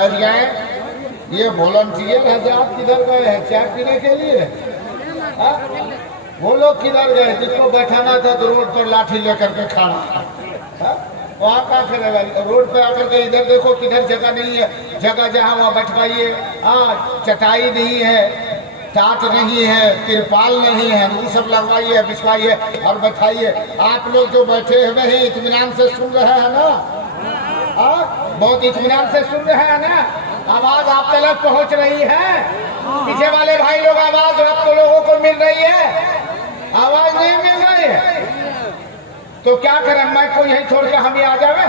बैठ गए। ये वॉलंटियर हजरात किधर गए हैं चाय पीने के लिए? हा? वो लोग किधर गए जिसको बैठाना था तो रोड पर लाठी लेकर के खड़ा? वहाँ क्या करेगा? रोड पे आकर के इधर देखो किधर जगह नहीं है, जगह जहाँ वहाँ बैठवाइए। हाँ, चटाई नहीं है, टाट नहीं है, तिरपाल नहीं है, वो सब लगवाइए, बिछवाइए और बैठाइए। आप लोग जो बैठे हुए हैं इत्मीनान से सुन रहे हैं ना? बहुत इत्मीनान से सुन रहे हैं ना? आवाज आप तक पहुंच रही है? पीछे वाले भाई लोग आवाज आपको लोगों को मिल रही है? आवाज नहीं मिल रही है तो क्या करें? मैं को यहीं छोड़ के हम ही आ जावे?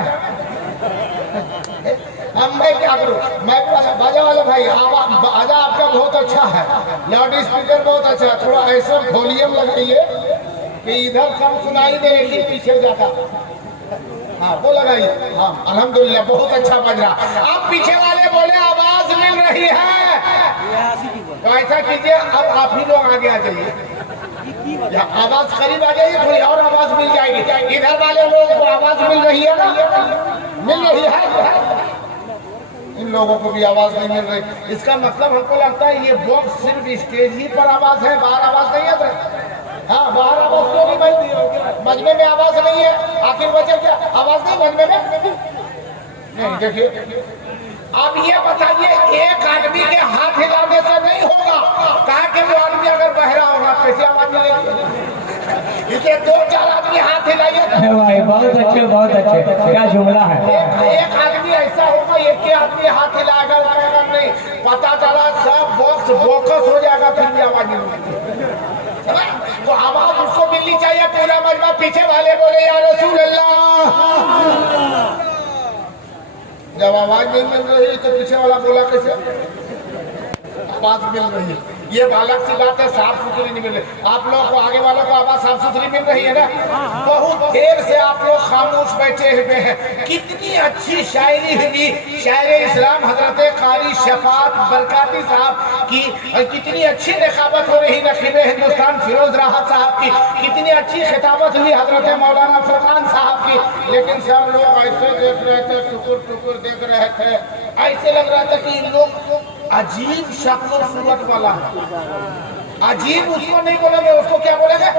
अब मैं क्या करूं? मैं बाजा वाला भाई बाजा आपका बहुत अच्छा है, लाउड स्पीकर बहुत अच्छा है, थोड़ा ऐसा वॉल्यूम लगाइए कि इधर कम सुनाई दे लेकिन पीछे जाता। हाँ वो लगाइए। हाँ अल्हम्दुलिल्लाह बहुत अच्छा बज रहा। आप पीछे वाले बोले आवाज मिल रही है तो ऐसा कीजिए अब आप ही लोग आगे आ जाइए, आवाज करीब आ जाइए, थोड़ी और आवाज मिल जाएगी। इधर वाले लोगों को आवाज मिल रही है ना? मिल रही है? इन लोगों को भी आवाज नहीं मिल रही। इसका मतलब हमको लगता है ये बॉक्स सिर्फ स्टेज ही पर आवाज है, बाहर आवाज नहीं है। हाँ बाहर आवाज क्यों नहीं भाई? मजमे में आवाज नहीं है, आखिर वजह क्या? आवाज नहीं मजमे में नहीं। देखिए अब ये बताइए एक आदमी के हाथ हिलाने से नहीं होगा, कहा कि वो आदमी अगर बहरा होगा कैसे आवाज मिलेगी? इसे 2-4 आदमी हाथ हिलाइए। भाई बहुत अच्छे बहुत अच्छे, क्या जुमला है। एक आदमी ऐसा होगा एक के आदमी हाथ हिलाएगा लगाएगा नहीं, पता चला सब बॉक्स बोकस हो जाएगा फिर भी आवाज नहीं मिलेगी। तो आवाज उसको मिलनी चाहिए पूरा मजमा। पीछे वाले बोले या रसूल अल्लाह। जब आवाज नहीं मिल रही तो पीछे वाला बोला कैसे? आवाज मिल रही है, ये बालक सी बात है, साफ सुथरी नहीं मिल रही। आप लोगों को आगे वालों को आवाज साफ सुथरी मिल रही है ना? बहुत देर से आप लोग खामोश बैठे हुए हैं। कितनी अच्छी शायरी हुई, शायर इस्लाम हजरत कारी शफात बरकाती साहब की, कितनी अच्छी नकाबत हो रही नकीबे हिंदुस्तान फिरोज राहत साहब की, कितनी अच्छी खिताबत हुई हजरत मौलाना फरकान साहब की। लेकिन सब लोग ऐसे देख रहे थे, टुकुर टुकुर देख रहे थे, ऐसे लग रहा था कि इन लोग अजीब शक्ल सूरत वाला है। अजीब उसको नहीं बोलेंगे, उसको क्या बोलेंगे?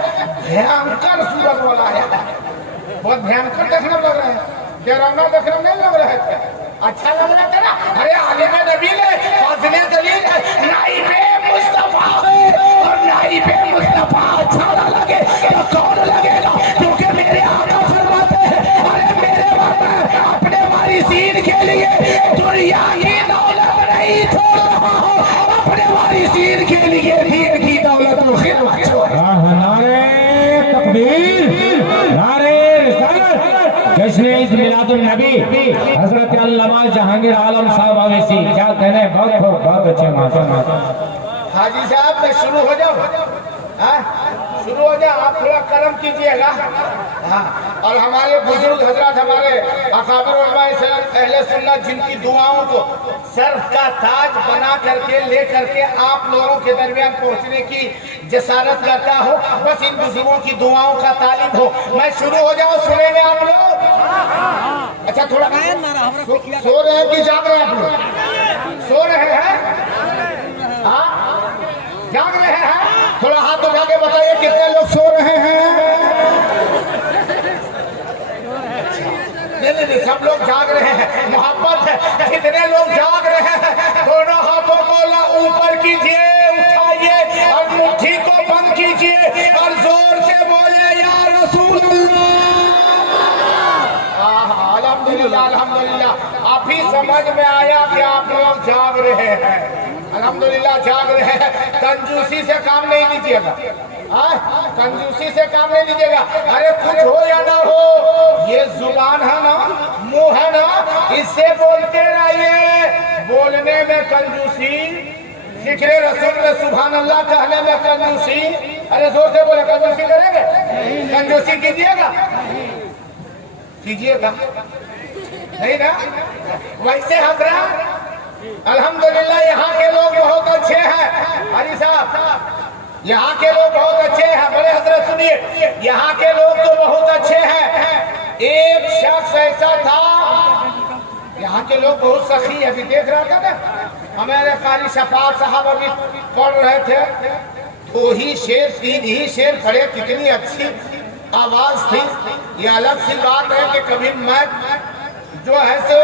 भयंकर सूरत वाला है, बहुत भयंकर देखने लग रहे हैं। डरावना देखने नहीं लग रहे थे, अच्छा लग रहा था ना? अरे आलिम नबी है, फाज़िले जलील है, नाइबे मुस्तफा है, और नाइबे मुस्तफा अच्छा ना लगे तो कौन लगेगा? क्योंकि मेरे आका फरमाते हैं अरे मेरे बाबा अपने वारिसीन के लिए दुनिया की दौलत नहीं छोड़ रहा हूँ, अपने वारिसीन के लिए दीन की दौलत और खिदमत छोड़। नारे तकबीर, नारे रिसालत, जश्न ईद मिलादुन नबी हजरत अल्लामा जहांगीर आलम साहब अवैसी, क्या कहने? बहुत अच्छे माशा। हाजी साहब मैं शुरू हो जाऊँ? शुरू हो जाए, आप थोड़ा कर्म कीजिएगा। हाँ, और हमारे बुजुर्ग हजरत हमारे अकाबिर उलमा अहले सुन्नत जिनकी दुआओं को सर का ताज बना करके ले करके आप लोगों के दरमियान पहुंचने की जसारत करता हो, बस इन बुजुर्गों की दुआओं का तालिब हो। मैं शुरू हो जाऊँ? सुनेंगे आप लोग? अच्छा थोड़ा सो रहे हैं कि जाग रहे हैं? आप लोग सो रहे हैं? हाँ जाग रहे हैं? थोड़ा हाथ उठा के बताइए कितने लोग सो रहे हैं? नहीं, सब लोग जाग रहे हैं, मोहब्बत है। कितने लोग जाग रहे हैं? दोनों हाथों को ऊपर कीजिए, उठाइए और मुट्ठी को बंद कीजिए और जोर से बोले या रसूल अल्लाह। अल्हम्दुलिल्लाह अल्हम्दुलिल्लाह, अभी समझ में आया कि आप लोग जाग रहे हैं। अल्हम्दुलिल्लाह जाग रहे हैं। कंजूसी से काम नहीं लीजिएगा, कंजूसी से काम नहीं लीजिएगा। अरे कुछ हो या ना हो, ये जुबान है ना, मुंह है ना, इससे बोलते रहिए। बोलने में कंजूसी, जिक्र रसूल में सुभान अल्लाह कहने में कंजूसी। अरे जोर से बोले, कंजूसी करेंगे? कंजूसी कीजिएगा? कीजिएगा नहीं ना? वैसे हजरत अल्हम्दुलिल्लाह यहाँ के लोग बहुत अच्छे हैं। हरी साहब यहाँ के लोग बहुत अच्छे हैं। बड़े हजरत सुनिए, यहाँ के लोग तो बहुत अच्छे हैं। एक शख्स ऐसा था यहाँ के लोग बहुत सखी है, अभी देख रहा था ना, हमारे कारी शफात साहब अभी पढ़ रहे थे, 2 ही शेर 3 ही शेर पढ़े, कितनी अच्छी आवाज थी। ये अलग सी बात है कि कभी मैं जो है सो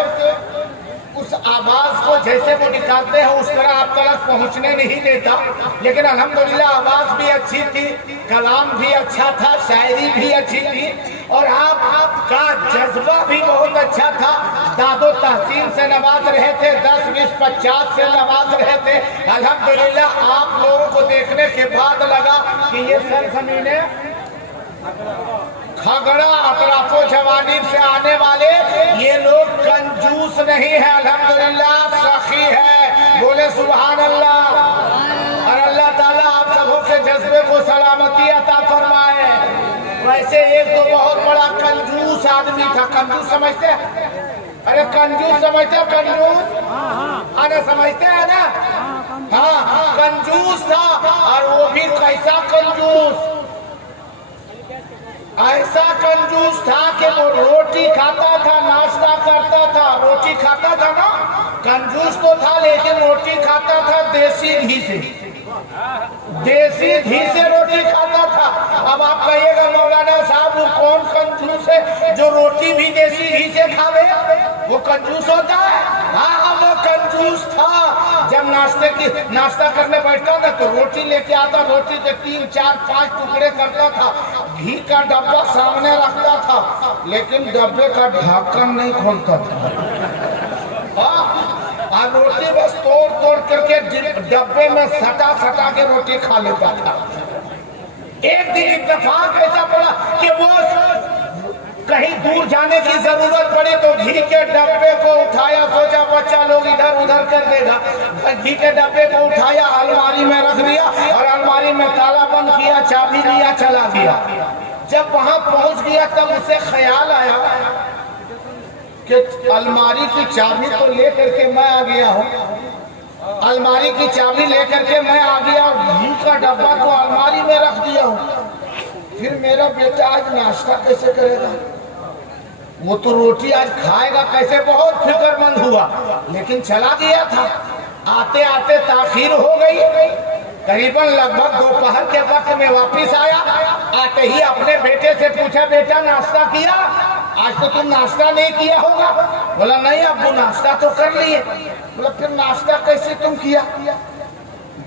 उस आवाज को जैसे वो निकालते हैं उस तरह आप तक पहुंचने नहीं देता, लेकिन अल्हम्दुलिल्लाह आवाज भी अच्छी थी, कलाम भी अच्छा था, शायरी भी अच्छी थी और आपका जज्बा भी बहुत अच्छा था। दादो तहसीन से नवाज रहे थे, 10, 20, 50 से नवाज रहे थे। अल्हम्दुलिल्लाह आप लोगों को देखने के बाद लगा कि ये सरजमीने खगड़ा अतराफो जवानी से आने वाले ये लोग कंजूस नहीं है, अल्हम्दुलिल्लाह सखी है। बोले सुभान अल्लाह। और अल्लाह ताला आप सबों के जज्बे को सलामती अता फरमाए। वैसे एक तो बहुत बड़ा कंजूस आदमी था। कंजूस समझते हैं? अरे कंजूस समझते हैं? कंजूस आने समझते हैं ना? हाँ, कंजूस था। और वो भी कैसा कंजूस? ऐसा कंजूस था कि वो रोटी खाता था, नाश्ता करता था, रोटी खाता था ना, कंजूस तो था लेकिन रोटी खाता था देसी घी से, देसी घी से रोटी खाता था। अब आप कहिएगा मौलाना साहब वो कौन कंजूस है जो रोटी भी देसी घी से खावे? वो कंजूस होता है? हाँ, वो कंजूस था। जब नाश्ता करने बैठता था तो रोटी लेके आता, रोटी के 3, 4, 5 टुकड़े करता था, घी का डब्बा सामने रखता था लेकिन डब्बे का ढक्कन नहीं खोलता था। और रोटी बस तोड़ करके डब्बे में सटा के रोटी खा लेता था। एक दिन इत्तेफाक ऐसा पड़ा कि वो कहीं दूर जाने की जरूरत पड़ी तो घी के डब्बे को उठाया, सोचा बच्चा लोग इधर उधर कर देगा, घी के डब्बे को उठाया, अलमारी में रख दिया और अलमारी में ताला बंद किया, चाबी लिया, चला गया। जब वहां पहुंच गया तब उसे ख्याल आया कि अलमारी की चाबी तो लेकर के मैं आ गया हूँ, अलमारी की चाबी लेकर के मैं आ गया, घी का डब्बा तो अलमारी में रख दिया हूँ, फिर मेरा बेटा आज नाश्ता कैसे करेगा? वो तो रोटी आज खाएगा कैसे? बहुत फिक्रमंद हुआ, लेकिन चला गया था। आते आते ताखीर हो गई, करीबन लगभग दोपहर के वक्त में वापिस आया। आते ही अपने बेटे से पूछा, बेटा नाश्ता किया? आज तो तुम नाश्ता नहीं किया होगा। बोला नहीं अब्बू नाश्ता तो कर लिए। बोला फिर नाश्ता कैसे तुम किया?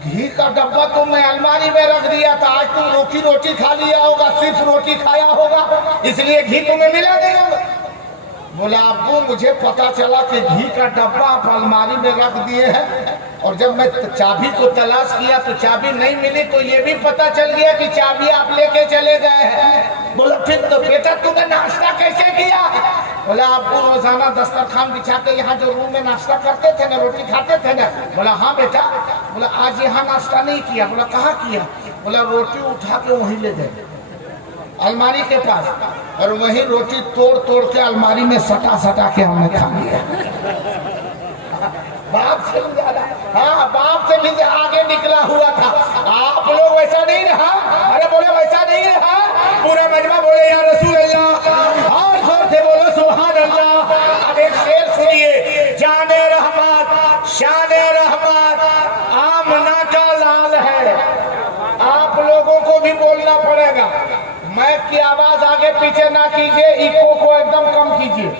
घी का डब्बा तो मैं अलमारी में रख दिया था, आज तुम रोटी खा लिया होगा, सिर्फ रोटी खाया होगा इसलिए घी तुम्हें मिला नहीं होगा। बोला अब्बू मुझे पता चला कि घी का डब्बा आप अलमारी में रख दिए हैं और जब मैं चाबी को तलाश किया तो चाबी नहीं मिली, तो ये भी पता चल गया कि चाबी आप लेके चले गए हैं। बोला फिर तो बेटा तुमने नाश्ता कैसे किया? बोला अब्बू रोजाना दस्तरखान बिछा के यहाँ जो रूम में नाश्ता करते थे ना, रोटी खाते थे ना। बोला हाँ बेटा। बोला आज यहाँ नाश्ता नहीं किया। बोला कहाँ किया? बोला रोटी उठा के वहीं ले गए अलमारी के पास और वही रोटी तोड़ के अलमारी में सटा के हमने खा लिया। बाप से ज्यादा, हाँ बाप से भी आगे निकला हुआ था। आप लोग वैसा नहीं रहा? अरे बोले वैसा नहीं रहा। पूरा मजमा बोले या रसूल अल्लाह, और जोर से बोलो सुभान अल्लाह। अब एक शेर सुनिए, जाने रहमत शाने रहमत आमना का लाल है। आप लोगों को भी बोलना पड़ेगा, माइक की आवाज आगे पीछे ना कीजिए, इको को एकदम कम कीजिए,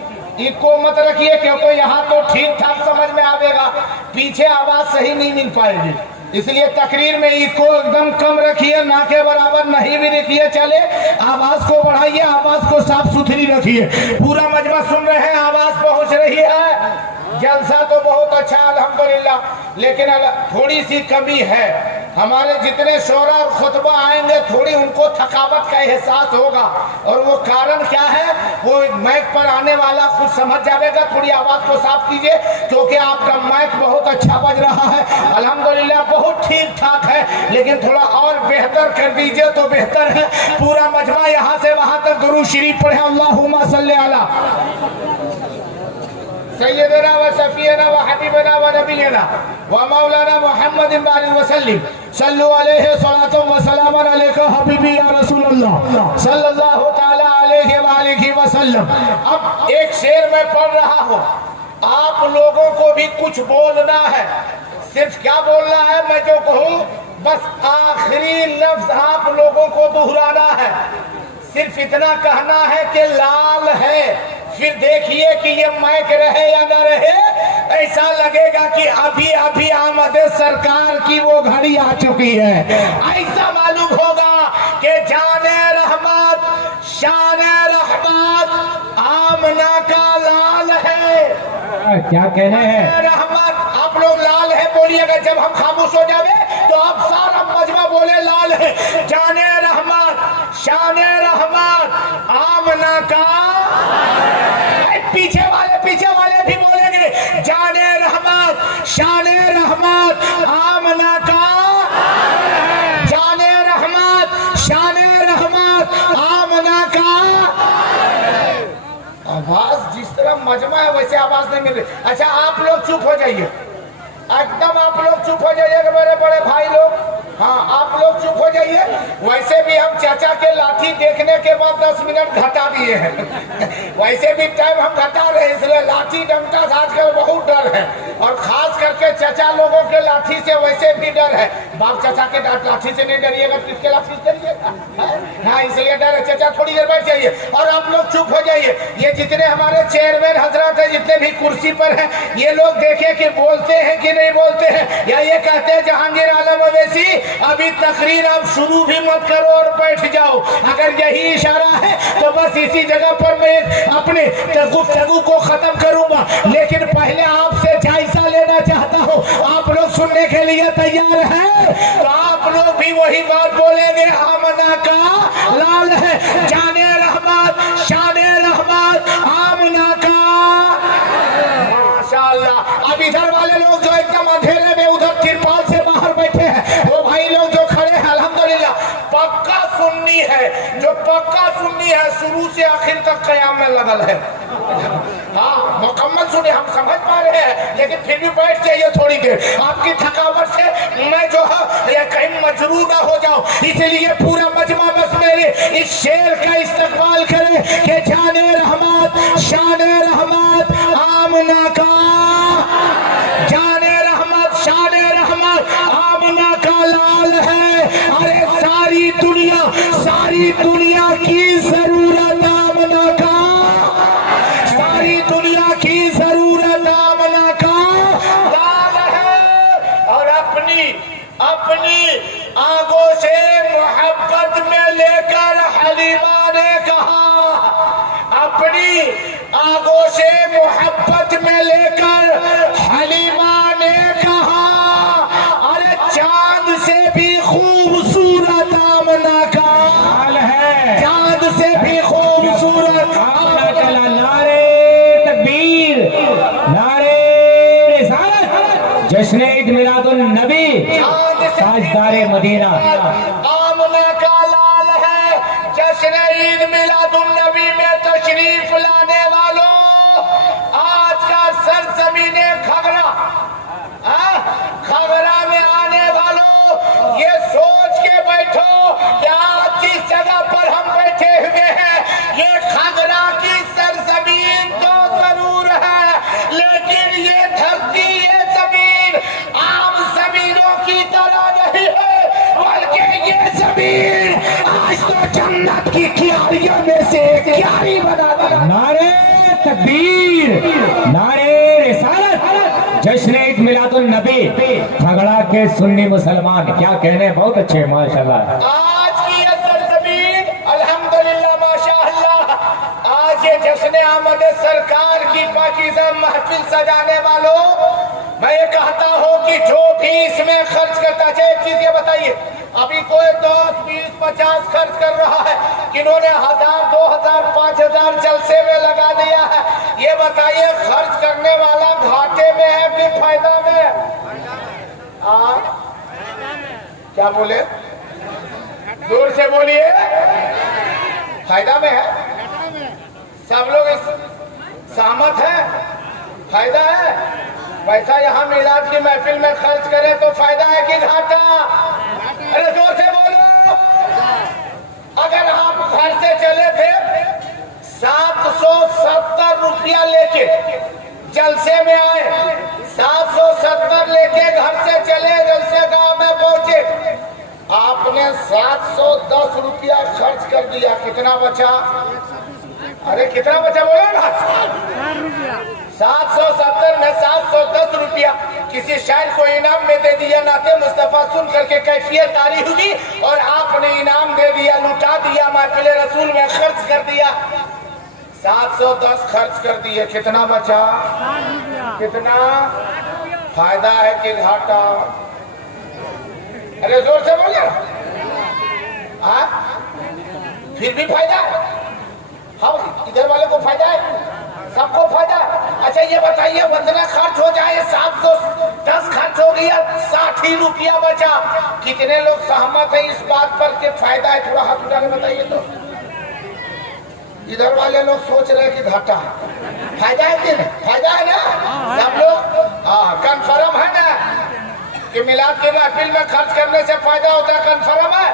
इको मत रखिए क्योंकि यहाँ तो ठीक ठाक समझ में आवेगा, पीछे आवाज सही नहीं मिल पाएगी। इसलिए तकरीर में इको एकदम कम रखिए, ना के बराबर नहीं भी रखिए चले, आवाज को बढ़ाइए, आवाज को साफ सुथरी रखिए। पूरा मजमा सुन रहे हैं, आवाज पहुंच रही है, जलसा तो बहुत अच्छा अल्हम्दुलिल्लाह, लेकिन थोड़ी सी कमी है। हमारे जितने शोरा और खुतबा आएंगे थोड़ी उनको थकावट का एहसास होगा, और वो कारण क्या है वो माइक पर आने वाला खुद समझ जाएगा। थोड़ी आवाज को साफ कीजिए क्योंकि आपका माइक बहुत अच्छा बज रहा है, अल्हम्दुलिल्लाह बहुत ठीक ठाक है, लेकिन थोड़ा और बेहतर कर दीजिए तो बेहतर है। पूरा मजमा यहाँ से वहां तक दुरूद शरीफ पढ़े, अल्लाहुम्मा सल्ली अला सय्यदना व शफीअना व हबीबना व नबीना व मौलाना मुहम्मद बारिक वसल्लम सल्लु अलैहि सलातो व सलामन अलैका हबीबी या रसूल अल्लाह सल्लल्लाहु तआला अलैहि व आलिहि वसल्लम। अब एक शेर मैं पढ़ रहा हूँ, आप लोगों को भी कुछ बोलना है। सिर्फ क्या बोलना है, मैं जो कहूँ बस आखिरी लफ्ज आप लोगों को दोहराना है। सिर्फ इतना कहना है कि लाल है, फिर देखिए कि ये माइक रहे या न रहे, ऐसा लगेगा कि अभी अभी आमद सरकार की वो घड़ी आ चुकी है। ऐसा मालूम होगा कि जाने रहमत शाने रहमत आमना का लाल है। क्या कहने हैं? रहमत आप लोग लाल है बोलिएगा, जब हम खामोश हो जावे तो आप सारा मजमा बोले लाल है। जाने रहमत शाने रहमत आमना का, पीछे वाले भी बोलेंगे जाने रहमत शाने रहमत आमना का, जाने रहमत शाने रहमत आमना का। आवाज जिस तरह मजमा है वैसे आवाज नहीं मिल रही। अच्छा आप लोग चुप हो जाइए, एकदम आप लोग चुप हो जाइए मेरे बड़े भाई लोग। हाँ आप लोग चुप हो जाइए। वैसे भी हम चाचा के लाठी देखने के बाद 10 मिनट घटा दिए हैं। वैसे भी टाइम हम घटा रहे हैं, इसलिए लाठी डंडा से आजकल बहुत डर है, और खास करके चाचा लोगों के लाठी से वैसे भी डर है। बाप चाचा के लाठी से नहीं डरिएगा, किसके लाठी से डरिएगा? हाँ इसलिए डर है। चाचा थोड़ी देर बैठ जाइए और आप लोग चुप हो जाइए। ये जितने हमारे चेयरमैन हजरत है, जितने भी कुर्सी पर हैं, ये लोग देखे कि बोलते हैं कि नहीं बोलते हैं, या ये कहते हैं जहांगीर आलम अवैसी अभी तकरीर अब शुरू भी मत करो और बैठ जाओ। अगर यही इशारा है तो बस इसी जगह पर मैं अपने गुफ्तगू को खत्म करूंगा। लेकिन पहले आपसे जायजा लेना चाहता हूं, आप लोग सुनने के लिए तैयार हैं? तो आप लोग भी वही बात बोलेंगे, आमना का लाल है, जाने रहमत शाने रहमत आमना का। माशाअल्लाह। अब इधर वाले लोग जो एकदम अंधेरे में उधर तिरपाल से बाहर बैठे हैं, वो भाई लोग जो खड़े हैं अल्हम्दुलिल्लाह पक्का सुन्नी है, जो पक्का सुन्नी है, शुरू से आखिर तक कयाम में लगल है। हाँ मुकम्मल सुने, हम समझ पा रहे हैं, लेकिन फिर भी बैठ जाइए थोड़ी देर। आपकी थकावट से मैं जो है या कहीं मजरूर ना हो जाऊं, इसलिए पूरा मजमा बस मेरे इस शेर का इस्तकबाल करे कि जाने रहमत शाने रहमत आमना का, जाने रहमत शाने रहमत आमना का लाल है। अरे सारी दुनिया की जरूरत आमना का, सारी दुनिया की जरूरत आमना का लाल है। और अपनी आगों से मोहब्बत में लेकर हलीमा ने कहा, अपनी आगों से मोहब्बत में लेकर हलीमा ने कहा, अरे चांद से भी खूबसूरत आमना का लाल है, चांद से भी खूबसूरत आमना का लाल। नारे तकबीर, नारे रिसालत, जश्न ईद मिलादुन नबी, ताजदारे मदीना। आमना का लाल है। जश्न ईद मिलादुन नबी में तशरीफ लाने वालों, आज का सरजमीने खगरा, खगरा में आने वालों, ये सोच के बैठो कि आज जिस जगह पर हम बैठे हुए हैं ये खगरा की सरजमीन तो जरूर है, लेकिन ये धरती ये जमीन आम जमीनों की तरह नहीं है, बल्कि ये जमीन आज तो जन्नत की क्यारियों में से एक क्यारी बना बना। नारे तकबीर, नारे रिसालत, जश्न ईद मिलादुन नबी, खगड़ा के सुन्नी मुसलमान। क्या कहने, बहुत अच्छे माशाल्लाह। आज की ये सरजमीन अल्हम्दुलिल्लाह माशाअल्लाह, आज ये जश्न आमद सरकार की पाकीज़ा महफिल सजाने वालों, मैं ये कहता हूँ कि जो भी इसमें खर्च करता है, एक चीज ये बताइए, अभी कोई 10, 20, 50 खर्च कर रहा है, किन्होंने 1000, 2000, 5000 जलसे में लगा दिया है, ये बताइए खर्च करने वाला घाटे में है कि फायदा में? क्या बोले, जोर से बोलिए। फायदा में है, सब लोग इस सहमत है, फायदा है। पैसा यहाँ मिलाद की महफिल में खर्च करें तो फायदा है कि घाटा? अरे जोर से बोलो। अगर आप घर से चले थे 770 रुपया लेके, जलसे में आए, 770 लेके घर से चले, जलसे गांव में पहुंचे, आपने 710 रुपया खर्च कर दिया। कितना बचा? अरे कितना बचा बोलो ना? 770 में 710 रुपया किसी शायर को इनाम में दे दिया। नाते मुस्तफा सुन करके कैफियत तारी हुई और आपने इनाम दे दिया, लुटा दिया, महफिले रसूल में खर्च कर दिया। 710 खर्च कर दिए, कितना बचा? कितना? फायदा है कि घाटा? अरे जोर से बोलिए। फिर भी फायदा है। हाँ, इधर वाले को फायदा है, सबको फायदा है। अच्छा ये बताइए, वंदना खर्च हो जाए, 710 खर्च हो गया, 60 ही रुपया बचा। कितने लोग सहमत है इस बात पर कि फायदा है? थोड़ा हाथ उठा के बताइए तो। इधर वाले लोग सोच रहे हैं कि घाटा है। फायदा है कि नहीं? फायदा है ना? सब लोग कन्फर्म है ना कि मिलाद के महफिल में खर्च करने से फायदा होता है? कन्फर्म है?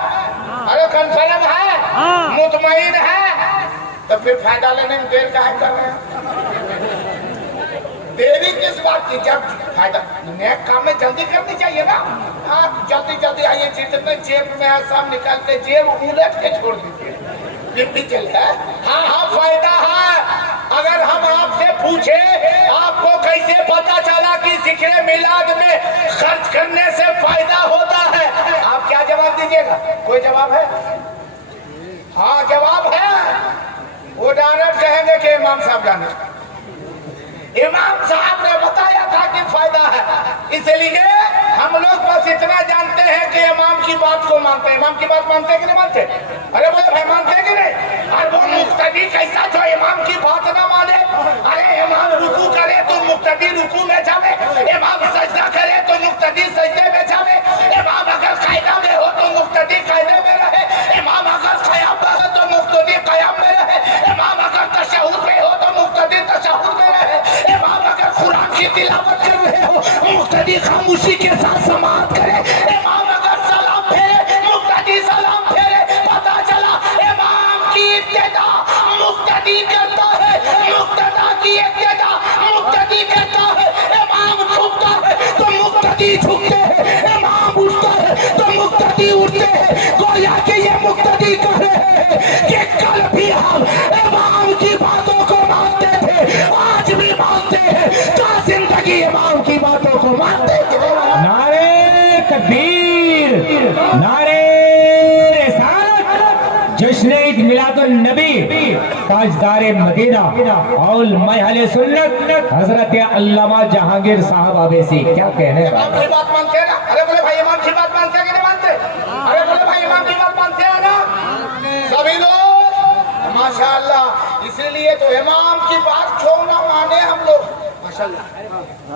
अरे कन्फर्म है, मुतमईन है, तो फिर फायदा लेने में देर काहे कर रहे हैं? देरी किस बात की? जब फायदा नेक काम में जल्दी करनी चाहिए ना। जल्दी जल्दी आइए, जितने जेब में है सब निकाल के जेब उलट के छोड़ दीजिए, फिर भी चले। हाँ, फायदा है। अगर हम आपसे पूछे आपको कैसे पता चला कि जिक्र मिलाद में खर्च करने से फायदा होता है, आप क्या जवाब दीजिएगा? कोई जवाब है? हाँ जवाब है। वो डायरेक्ट कहेंगे कि इमाम साहब जाने, इमाम साहब ने बताया था कि फायदा है। इसलिए हम लोग बस इतना जानते हैं कि इमाम की बात को मानते हैं। इमाम की बात मानते हैं कि नहीं मानते? अरे बोले भाई मानते हैं कि नहीं? और वो मुक्तदी कैसा जो इमाम की बात ना माने? अरे इमाम रुकू करे तो मुक्तदी रुकू में जावे, इमाम सजदा करे तो मुक्तदी सजदे में जावे, इमाम अगर कायदा में हो तो मुक्तदी कायदे में रहे, इमाम अगर क़याम में हो तो मुक्तदी क़याम में रहे, इमाम अगर तशहुद में हो तो मुक्तदी तशहुद में रहे, इमाम अगर कुरान की तिलावत कर रहे हो मुक्तदी खामोशी के साथ समाअत करे, इमाम अगर सलाम फेरे मुक्तदी सलाम फेरे। पता चला इमाम की इब्तिदा मुक्तदी करता है, मुक्तदा की इब्तिदा मुक्तदी करता है। इमाम झुकता है तो मुक्तदी झुकते हैं, इमाम उठता है तो मुक्तदी उठते हैं। गोया कि ये मुक्तदी कह रहे हैं कि कल भी हम इमाम की बातों को मानते थे, आज भी मानते हैं, क्या जिंदगी इमाम की बातों को मानते हैं। नारे तकबीर, नारे रिसालत, जश्न ईद मिलादुन नबी, ताजदारे मदीना और महले सुन्नत हजरत अल्लामा जहांगीर साहब अवैसी। क्या कहने हैं? इमाम की बात मानते हैं ना? अरे बोले भाई इमाम की बात मानते हैं कि नहीं मानते? अरे बोले भाई इमाम की बात मानते हैं ना सभी लोग? माशाअल्लाह। इसीलिए तो इमाम की बात क्यों ना माने हम लोग? माशाअल्लाह,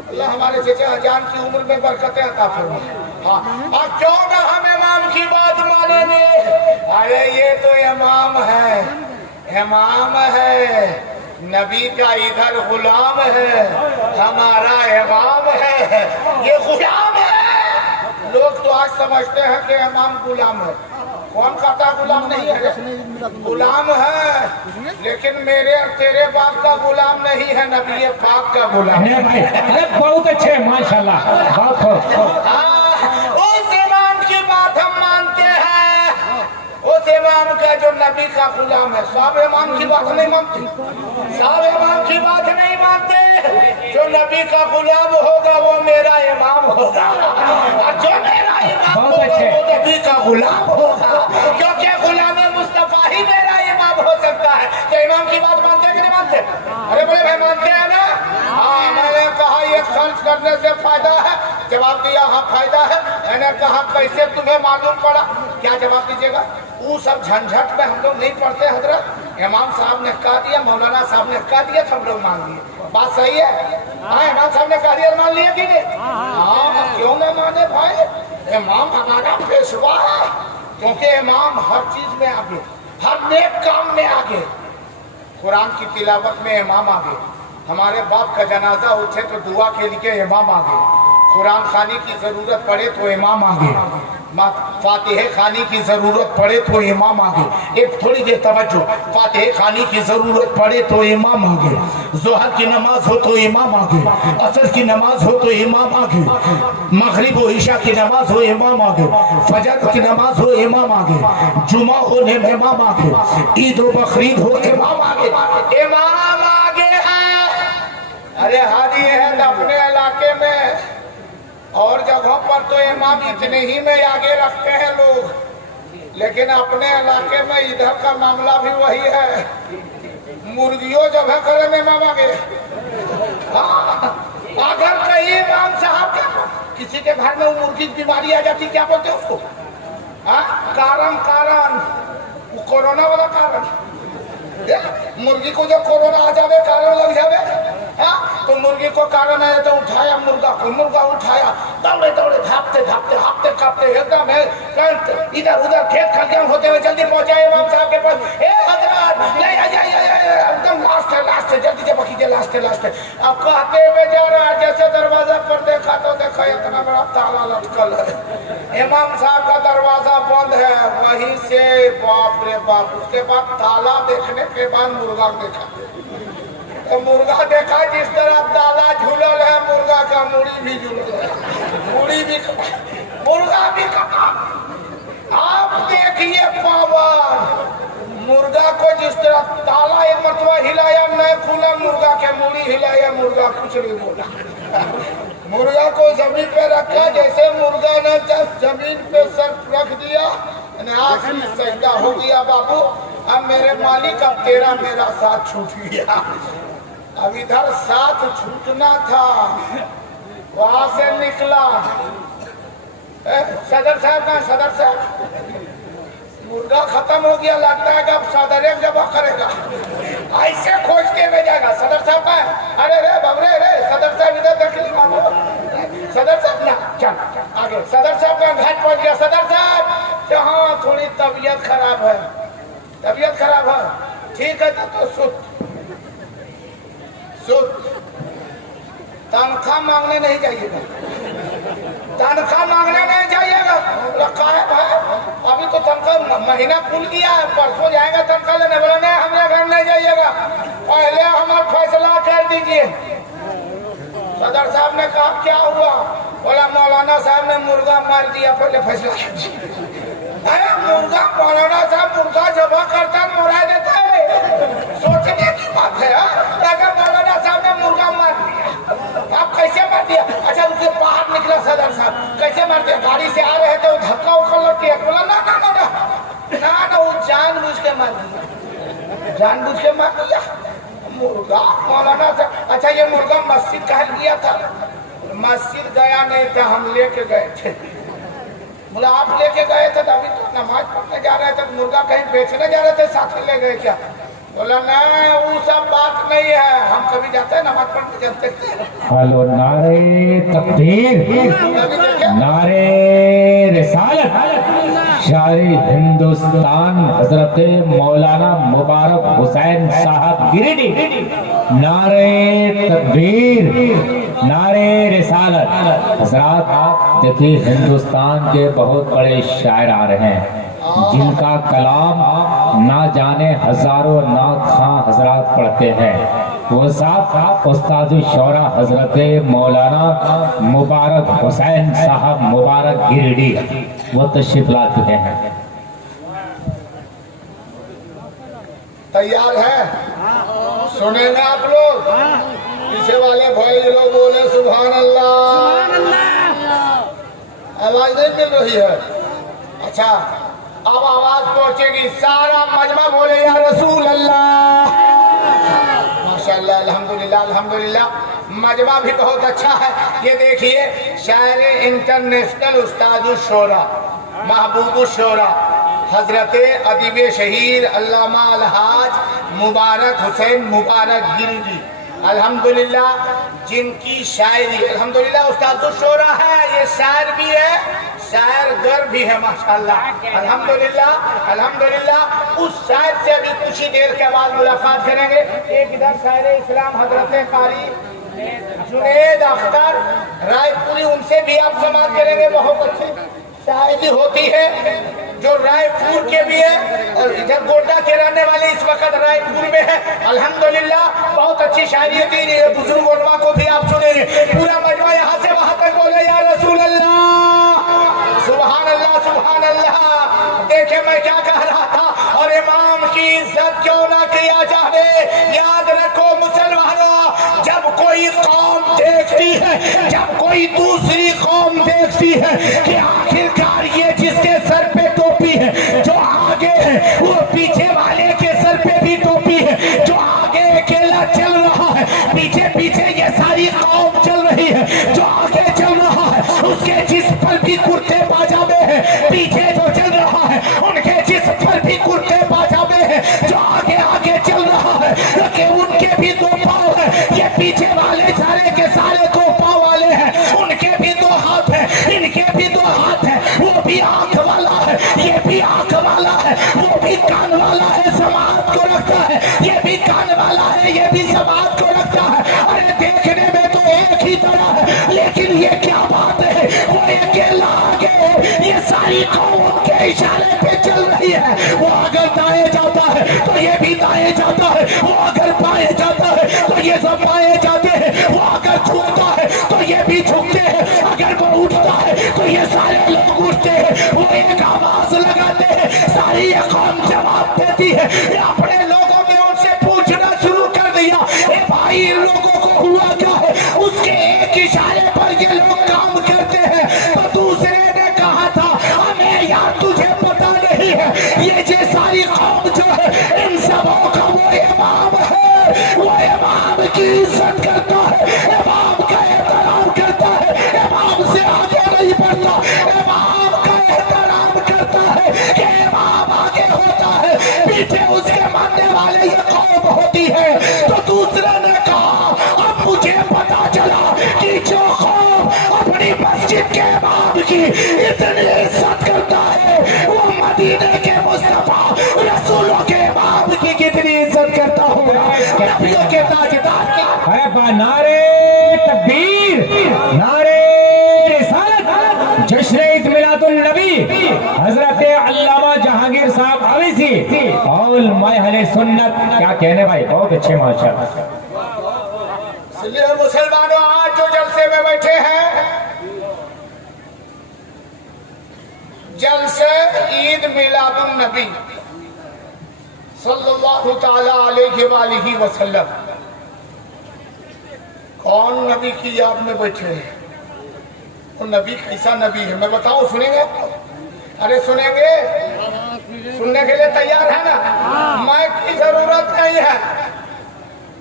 अल्लाह हमारे चचा जान की उम्र में बरकतें अता फरमाए। हाँ, क्यों ना हम इमाम की बात मानेंगे? अरे ये तो इमाम है, इमाम है, नबी का इधर गुलाम है, हमारा इमाम है, ये गुलाम है। लोग तो आज समझते हैं कि इमाम गुलाम है। कौन कहता गुलाम नहीं है? गुलाम है, लेकिन मेरे और तेरे बाप का गुलाम नहीं है, नबी पाक का गुलाम है। भाई अरे बहुत अच्छे, माशाल्लाह, बहुत उस इमाम की बात हम मानते हैं, उस इमाम का जो नबी का गुलाम है। सब इमाम की बात नहीं मानते, सब इमाम की बात नहीं मानते। जो नबी का गुलाम होगा वो मेरा इमाम होगा, और जो मेरा इमाम होगा वो नबी का गुलाम होगा, क्योंकि गुलाम मुस्तफा ही मेरा इमाम हो सकता है। तो इमाम की बात मानते कि नहीं मानते? अरे बोले भाई मानते हैं ना? हाँ, मैंने कहा ये खर्च करने से फायदा है, जवाब दिया हाँ फायदा है। मैंने कहा कैसे तुम्हें मालूम पड़ा? क्या जवाब दीजिएगा? वो सब झंझट में हम लोग नहीं पढ़ते हजरत। इमाम साहब ने कह दिया, मौलाना साहब ने कह दिया, हम लोग मान लिए। बात सही है? हाँ, इमाम साहब ने कह दिया, मान लिया कि नहीं? हाँ, क्यों ना माने भाई? इमाम हमारा पेशवा है, क्योंकि इमाम हर चीज में आगे, हर नेक काम में आगे। कुरान की तिलावत में इमाम आगे, हमारे बाप का जनाजा उठे तो दुआ के लिए इमाम आगे, कुरान खानी की जरूरत पड़े तो इमाम आगे, फातिहे खानी की जरूरत पड़े तो इमाम आगे। एक थोड़ी देर तवज्जो। फातिहे खानी की जरूरत पड़े तो इमाम आगे। जोहर की नमाज हो तो इमाम आगे। असर की नमाज हो तो इमाम आगे। मगरिब व इशा की नमाज हो इमाम आगे। फजर की नमाज हो इमाम आगे। जुमा हो इमाम आगे। ईद व बकरीद हो इमाम आगे। इमाम आगे है। अरे हादी है अपने इलाके में और जगहों पर तो इमाम इतने ही में आगे रखते हैं लोग, लेकिन अपने इलाके में इधर का मामला भी वही है। मुर्गियों जब है करे में इमाम आगे। हाँ, अगर कहीं इमाम साहब किसी के घर में मुर्गी की बीमारी आ जाती क्या बोलते उसको? कारण वो कोरोना वाला कारण। मुर्गी को जब कोरोना आ जावे कारण लग जावे, तो मुर्गी को कारण आया तो उठाया मुर्गा उठाया, दौड़े दौड़े भागते भागते हाफते कांपते एकदम इधर उधर खेत खलियान होते हुए जल्दी पहुंचाए इमाम साहब के पास। एकदम लास्ट है जल्दी जब कीजिए लास्ट है। अब कहते हुए जा रहा है, जैसे दरवाजा पर देखा तो देखा इतना बड़ा ताला लटकल है। इमाम साहब का दरवाजा बंद है। वहीं से बाप रे बाप, उसके बाद ताला देखने के बाद मुर्गा देखा। तो मुर्गा देखा जिस तरह ताला झूलल है, मुर्गा का मुड़ी भी झूलल है, मुड़ी भी मुर्गा भी कटा। आप देखिए पावर, मुर्गा को जिस तरह ताला एक मरतबा हिलाया नहीं खुला, मुर्गा के मुड़ी हिलाया, मुर्गा कुछ नहीं बोला। मुर्गा को जमीन पे रखा, जैसे मुर्गा ने जब जमीन पे सर रख दिया, आखिरी सजदा हो गया, बाबू अब मेरे मालिक अब तेरा मेरा साथ छूट गया। अब इधर साथ छूटना था, वहां से निकला सदर साहब का। सदर साहब मुर्गा खत्म हो गया, लगता है कि अब सदर एक जगह करेगा, ऐसे खोज के भेजाएगा। सदर साहब का अरे रे बबरे रे, सदर साहब इधर देख लीजिए। सदर साहब ना चल आगे। सदर साहब का घर पहुंच गया। सदर साहब हाँ थोड़ी तबीयत खराब है, तबीयत खराब है, ठीक है तो सुत तनख्वाह मांगने नहीं जाइएगा, तनख्वाह मांगने नहीं जाइएगा। रखा है भाई, अभी तो तनख्वाह महीना खुल गया है, परसों जाएगा तनख्वाह लेने। बोला नहीं हमारे घर नहीं जाइएगा, पहले हमारा फैसला कर दीजिए। सदर साहब ने कहा क्या हुआ? बोला मौलाना साहब ने मुर्गा मार दिया, पहले फैसला कीजिए। मुर्गा मौलाना साहब मुर्गा जमा करता मुरा देता है, सोचने की बात है। अगर मौलाना साहब ने मुर्गा मार दिया, आप कैसे मार दिया? अच्छा उसके बाहर निकला सदर साहब, कैसे मार दिया? गाड़ी से आ रहे थे, धक्का उखल लग गया। बोला ना ना ना ना ना, वो जानबूझ के मार दिया, जानबूझ के मार दिया मुर्गा मौलाना साहब। अच्छा ये मुर्गा मस्जिद कहा गया था? मस्जिद गया नहीं था, हम लेके गए थे। बोला आप लेके गए थे तो अभी तो नमाज पढ़ने जा रहे थे, तो मुर्गा कहीं बेचने जा रहे थे, साथ में ले गए क्या? बोला नहीं वो सब बात नहीं है, हम कभी जाते हैं नमाज पढ़ने जाते हैं। हेलो, नारे तकबीर, नारे रिसालत, शाही हिंदुस्तान हजरत मौलाना मुबारक हुसैन साहब गिरिडीह। नारे तकबीर, नारे रिसालत। हजरात देखिए, हिंदुस्तान के बहुत बड़े शायर आ रहे हैं जिनका कलाम ना जाने हजारों नात खां हजरात पढ़ते हैं। वो साथ उस्ताद शौरा हजरत मौलाना मुबारक हुसैन साहब मुबारक गिरिडीह वो तशरीफ ला चुके हैं। तैयार है? सुने ना आप लोग? पीछे वाले भाई लोग बोले सुभान अल्लाह। आवाज नहीं मिल रही है? अच्छा अब आवाज पहुंचेगी, सारा मजमा बोले या रसूल अल्लाह। माशाल्लाह, अल्हम्दुलिल्लाह अल्हम्दुलिल्लाह। मजमा भी बहुत अच्छा है। ये देखिए, शायर इंटरनेशनल उस्ताद शोरा महबूब शोरा हजरत अदीब शहीर अल्लामा अलहाज मुबारक हुसैन मुबारक गिरिडीह अल्हम्दुलिल्लाह, जिनकी शायरी अल्हम्दुलिल्लाह उस्ताद शोरा है, ये शायर भी है, शायर गर भी है माशाल्लाह अल्हम्दुलिल्लाह अल्हम्दुलिल्लाह। उस शायर से भी कुछ ही देर के बाद मुलाकात करेंगे। एक इधर शायर इस्लाम हजरत कारी जुनेद अख्तर रायपुरी, उनसे भी आप समाप्त करेंगे। बहुत अच्छे शायरी होती है जो रायपुर के भी है और इधर गोड्डा के रहने वाले इस वक्त रायपुर में है। अल्हम्दुलिल्लाह बहुत अच्छी शायरी होती है। बुजुर्ग उलमा को भी आप सुनेंगे। पूरा मजमा यहाँ से वहां तक बोले या रसूल अल्लाह, सुभान अल्लाह, सुभान अल्लाह। देखे मैं क्या कह रहा था, और इमाम की इज्जत क्यों ना किया जाए। याद रखो मुसलमानों, जब कोई कौम देखती है, जब कोई दूसरी कौम देखती है कि आखिरकार ये जिसके सर पे टोपी है, जो आगे है वो पीछे वाले के सर पे भी टोपी है, जो आगे अकेला चल रहा है, पीछे पीछे ये सारी कौम चल रही है, जो आगे चल रहा है उसके जिस्म पर भी कुर्ते पाजामे है, पीछे जो चल रहा है उनके जिस्म पर भी कुर्ते पाजामे है, जो आगे आगे चल रहा है कि उनके भी दो पाँव है, ये पीछे वाले सारे के सारे दो पाँव वाले हैं, उनके भी दो हाथ है, इनके भी दो हाथ है, वो भी आंख वाला है, ये भी आंख वाला है, वो भी कान वाला है, समाज को रखता है, ये भी कान वाला है, ये भी समाज को रखता है। अरे देखने में तो एक ही तरह है, लेकिन ये क्या बात है, वो अकेला आगे है, ये सारी कौम के इशारे पे चल रही है। वो अगर दाएं जाता है तो ये भी दाएं जाता है, वो अगर बाएं जाता है तो ये सब बाएं जाते हैं, वो अगर झुकता है तो ये भी झुकते हैं, अगर वो उठता है तो ये सारे लोग उठते हैं, वो एक आवाज लगाते हैं, सारी ये कौम जवाब देती है। ये अपने लोगों ने उनसे पूछना शुरू कर दिया, ए भाई इन लोगों को हुआ क्या है, उसके एक इशारे पर ये लोग काम करते हैं। तो दूसरे ने कहा था, हमें यार तुझे पता नहीं है, ये जे सारी कौम जो है इन सबों का वो इमाम है, वो इमाम की इज्जत करता है, इमाम का एहतराम करता है, इमाम से आगे नहीं बढ़ता, इमाम का एहतराम करता है कि इमाम आगे होता है, पीछे उसके मानने वाले ये कौम होती है। तो दूसरे ने कहा, अब मुझे पता चला कि जो कौम अपनी मस्जिद के इमाम की इतनी इज्जत करता है, वो मदीने के मुस्तफा रसूलों के इमाम की कितनी इज्जत करता होगा, नबियों के ताजदार की। अरे नारे तकबीर, नारे रिसालत, जश्न ईद मिलादुन नबी हजरत अल्लामा जहांगीर साहब अवीसी और महले सुन्नत। क्या कहने भाई, बहुत अच्छे माशाअल्लाह। इसलिए मुसलमानों आज जो जलसे में बैठे हैं, जलसे ईद मिलादुन नबी सल्लल्लाहु ताला अलैहि वसल्लम, कौन नबी की याद में बैठे हैं? वो नबी कैसा नबी है मैं बताऊं, सुनेंगे? अरे सुनेंगे? सुनने के लिए तैयार है ना? माइक की जरूरत नहीं है,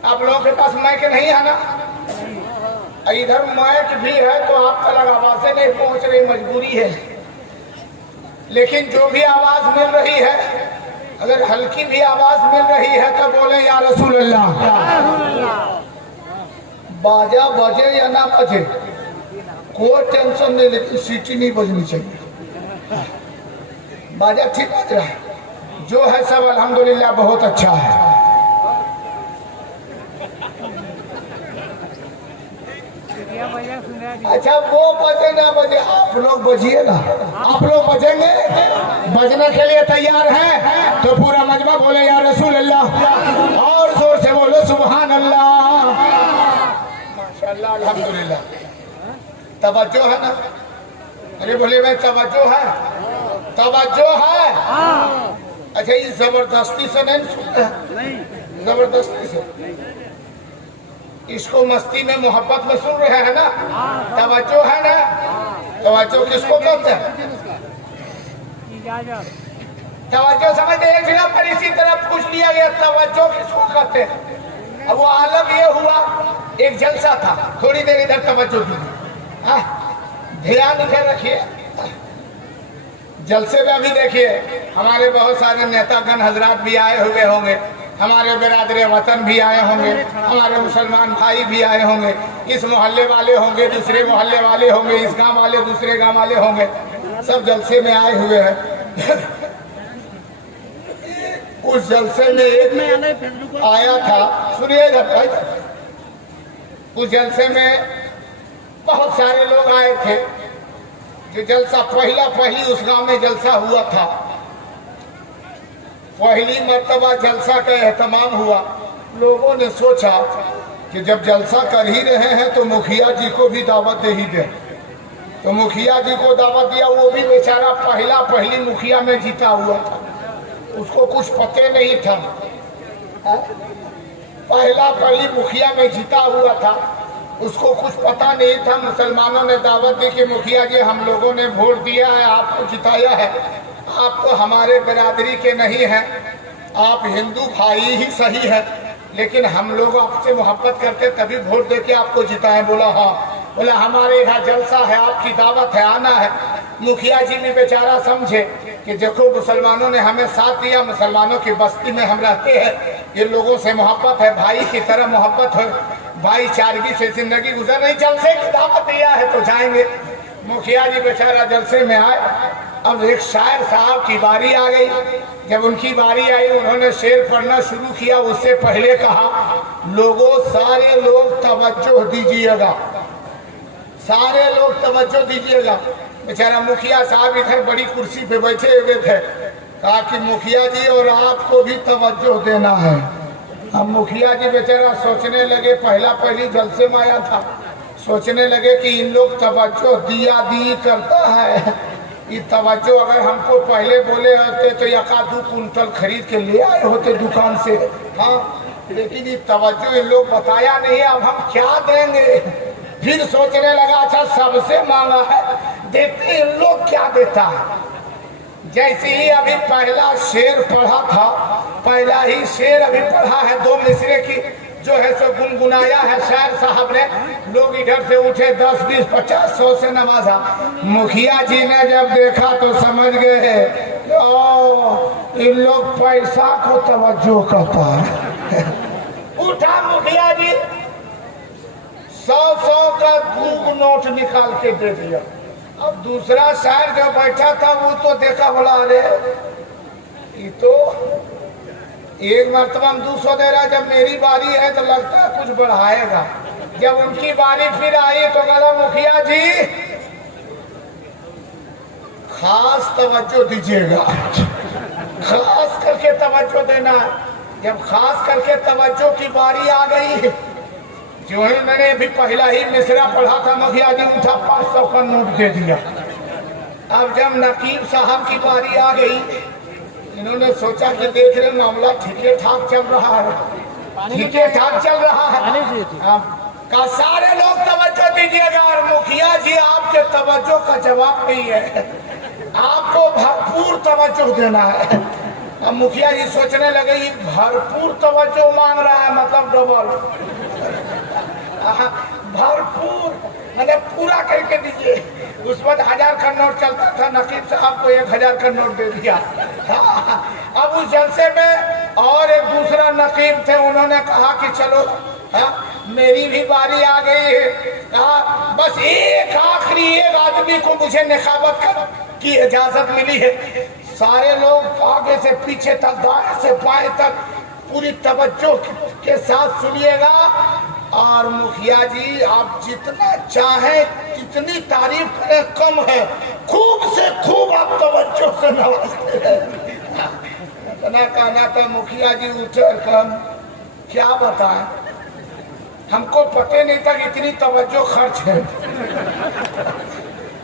आप लोगों के पास माइक नहीं है ना? इधर माइक भी है तो आप तक आवाजें नहीं पहुंच रही, मजबूरी है। लेकिन जो भी आवाज मिल रही है, अगर हल्की भी आवाज मिल रही है तो बोले या रसूल अल्लाह। बाजा बजे या ना बजे कोई टेंशन नहीं, लेकिन सीटी नहीं बजनी चाहिए। बाजा ठीक बज रहा है, जो है सब अल्हम्दुलिल्लाह बहुत अच्छा है। अच्छा वो बजे ना बजे, आप लोग बजिए ना, आप लोग बजेंगे, बजने के लिए तैयार हैं तो पूरा मजमा बोले या रसूल अल्लाह, और जोर से बोलो सुभान अल्लाह, माशाअल्लाह, अल्हम्दुलिल्लाह। तवज्जो है ना? अरे बोले भाई तवज्जो है, तवज्जो है। अच्छा ये जबरदस्ती से नहीं सुनते हैं, जबरदस्ती से इसको मस्ती में मोहब्बत में सुन रहे हैं ना, तवज्जो है ना? तवज्जो किसको कहते हैं? तवज्जो समझते एक जगह पर इसी तरह पूछ लिया गया, तवज्जो किसको कहते हैं? अब वो आलम ये हुआ, एक जलसा था, थोड़ी देर इधर तवज्जो की, ध्यान इधर रखिए। जलसे में अभी देखिए हमारे बहुत सारे नेतागण हजरात भी आए हुए होंगे, हमारे बिरादरे वतन भी आए होंगे, हमारे मुसलमान भाई भी आए होंगे, इस मोहल्ले वाले होंगे, दूसरे मोहल्ले वाले होंगे, इस गांव वाले दूसरे गांव वाले होंगे, सब जलसे में आए हुए हैं। उस जलसे में एक आया था, सुनिएगा भाई, उस जलसे में बहुत सारे लोग आए थे, जो जलसा पहली उस गांव में जलसा हुआ था, पहली मर्तबा जलसा का एहतमाम हुआ। लोगों ने सोचा कि जब जलसा कर ही रहे हैं तो मुखिया जी को भी दावत दे ही दे। तो मुखिया जी को दावत दिया। वो भी बेचारा पहली मुखिया में जीता हुआ था, उसको कुछ पते नहीं था। पहली मुखिया में जीता हुआ था, उसको कुछ पता नहीं था। मुसलमानों ने दावत दी कि मुखिया जी हम लोगों ने वोट दिया है, आपको जिताया है, आप तो हमारे बिरादरी के नहीं हैं, आप हिंदू भाई ही सही है, लेकिन हम लोग आपसे मोहब्बत करते तभी वोट दे के आपको जिताएं। बोला हाँ। बोला हमारे यहाँ जलसा है, आपकी दावत है, आना है। मुखिया जी ने बेचारा समझे कि देखो मुसलमानों ने हमें साथ दिया, मुसलमानों की बस्ती में हम रहते हैं, ये लोगों से मोहब्बत है, भाई की तरह मोहब्बत है, भाईचारगी से जिंदगी गुजर रही, जलसे की दावत दिया है तो जाएंगे। मुखिया जी बेचारा जलसे में आए। अब एक शायर साहब की बारी आ गई। जब उनकी बारी आई उन्होंने शेर पढ़ना शुरू किया। उससे पहले कहा, लोगों सारे लोग तवज्जो दीजिएगा, सारे लोग तवज्जो दीजिएगा। बेचारा मुखिया साहब इधर बड़ी कुर्सी पे बैठे हुए थे। कहा कि मुखिया जी और आपको भी तवज्जो देना है। अब मुखिया जी बेचारा सोचने लगे, पहली जलसे में आया था, सोचने लगे कि इन लोग तवज्जो दिया दी करता है, ये तवज्जो अगर हमको पहले बोले होते तो 1-2 कुंटल खरीद के ले आए होते दुकान से। हाँ, लेकिन ये तवज्जो इन लोग बताया नहीं, अब हम क्या देंगे। फिर सोचने लगा, अच्छा सबसे मांगा है, देखते इन लोग क्या देता है। जैसे ही अभी पहला शेर पढ़ा था, पहला ही शेर अभी पढ़ा है, 2 मिसरे की जो है सो गुनगुनाया है शायर साहब ने। लोग इधर से उठे, 10, 20, 50, 100 से नवाजा। मुखिया जी ने जब देखा तो समझ गए इन लोग पैसा को तवज्जो करता है। उठा मुखिया जी, 100 का 2 नोट निकाल के दे दिया। अब दूसरा शायर जो बैठा था वो तो देखा, बोला अरे ये तो एक मरतबा 200 दे रहा, जब मेरी बारी है तो लगता है कुछ बढ़ाएगा। जब उनकी बारी फिर आई तो बोला मुखिया जी खास तवज्जो दीजिएगा, खास करके तवज्जो देना। जब खास करके तवज्जो की बारी आ गई, जो ही मैंने अभी पहला ही मिसरा पढ़ा था, मुखिया जी उठा 500 का नोट दे दिया। अब जब नकीब साहब की बारी आ गई, इन्होंने सोचा कि देख रहे मामला ठीके ठाक चल रहा है, ठीके ठाक चल रहा है। का सारे लोग तवज्जो दीजिएगा। और मुखिया जी आपके तवज्जो का जवाब नहीं है, आपको भरपूर तवज्जो देना है। अब मुखिया जी सोचने लगे ये भरपूर तवज्जो मांग रहा है, मतलब डबल, भरपूर मतलब पूरा करके दीजिए। उस वक्त 1000 का नोट चलता था, नकीब साहब को 1000 का नोट दे दिया। अब उस जलसे में और एक दूसरा नकीब थे, उन्होंने कहा कि चलो मेरी भी बारी आ गई है, बस एक आदमी को मुझे निखावत की इजाजत मिली है। सारे लोग आगे से पीछे तक, दाएं से बाएं तक पूरी तवज्जो के साथ सुनिएगा। और मुखिया जी आप जितना चाहें जितनी तारीफ करें कम है, खूब से खूब आप तवज्जो से नवाजते हैं। इतना कहना था। मुखिया जी उठे, क्या बताएं, हमको पता नहीं था कि इतनी तवज्जो खर्च है।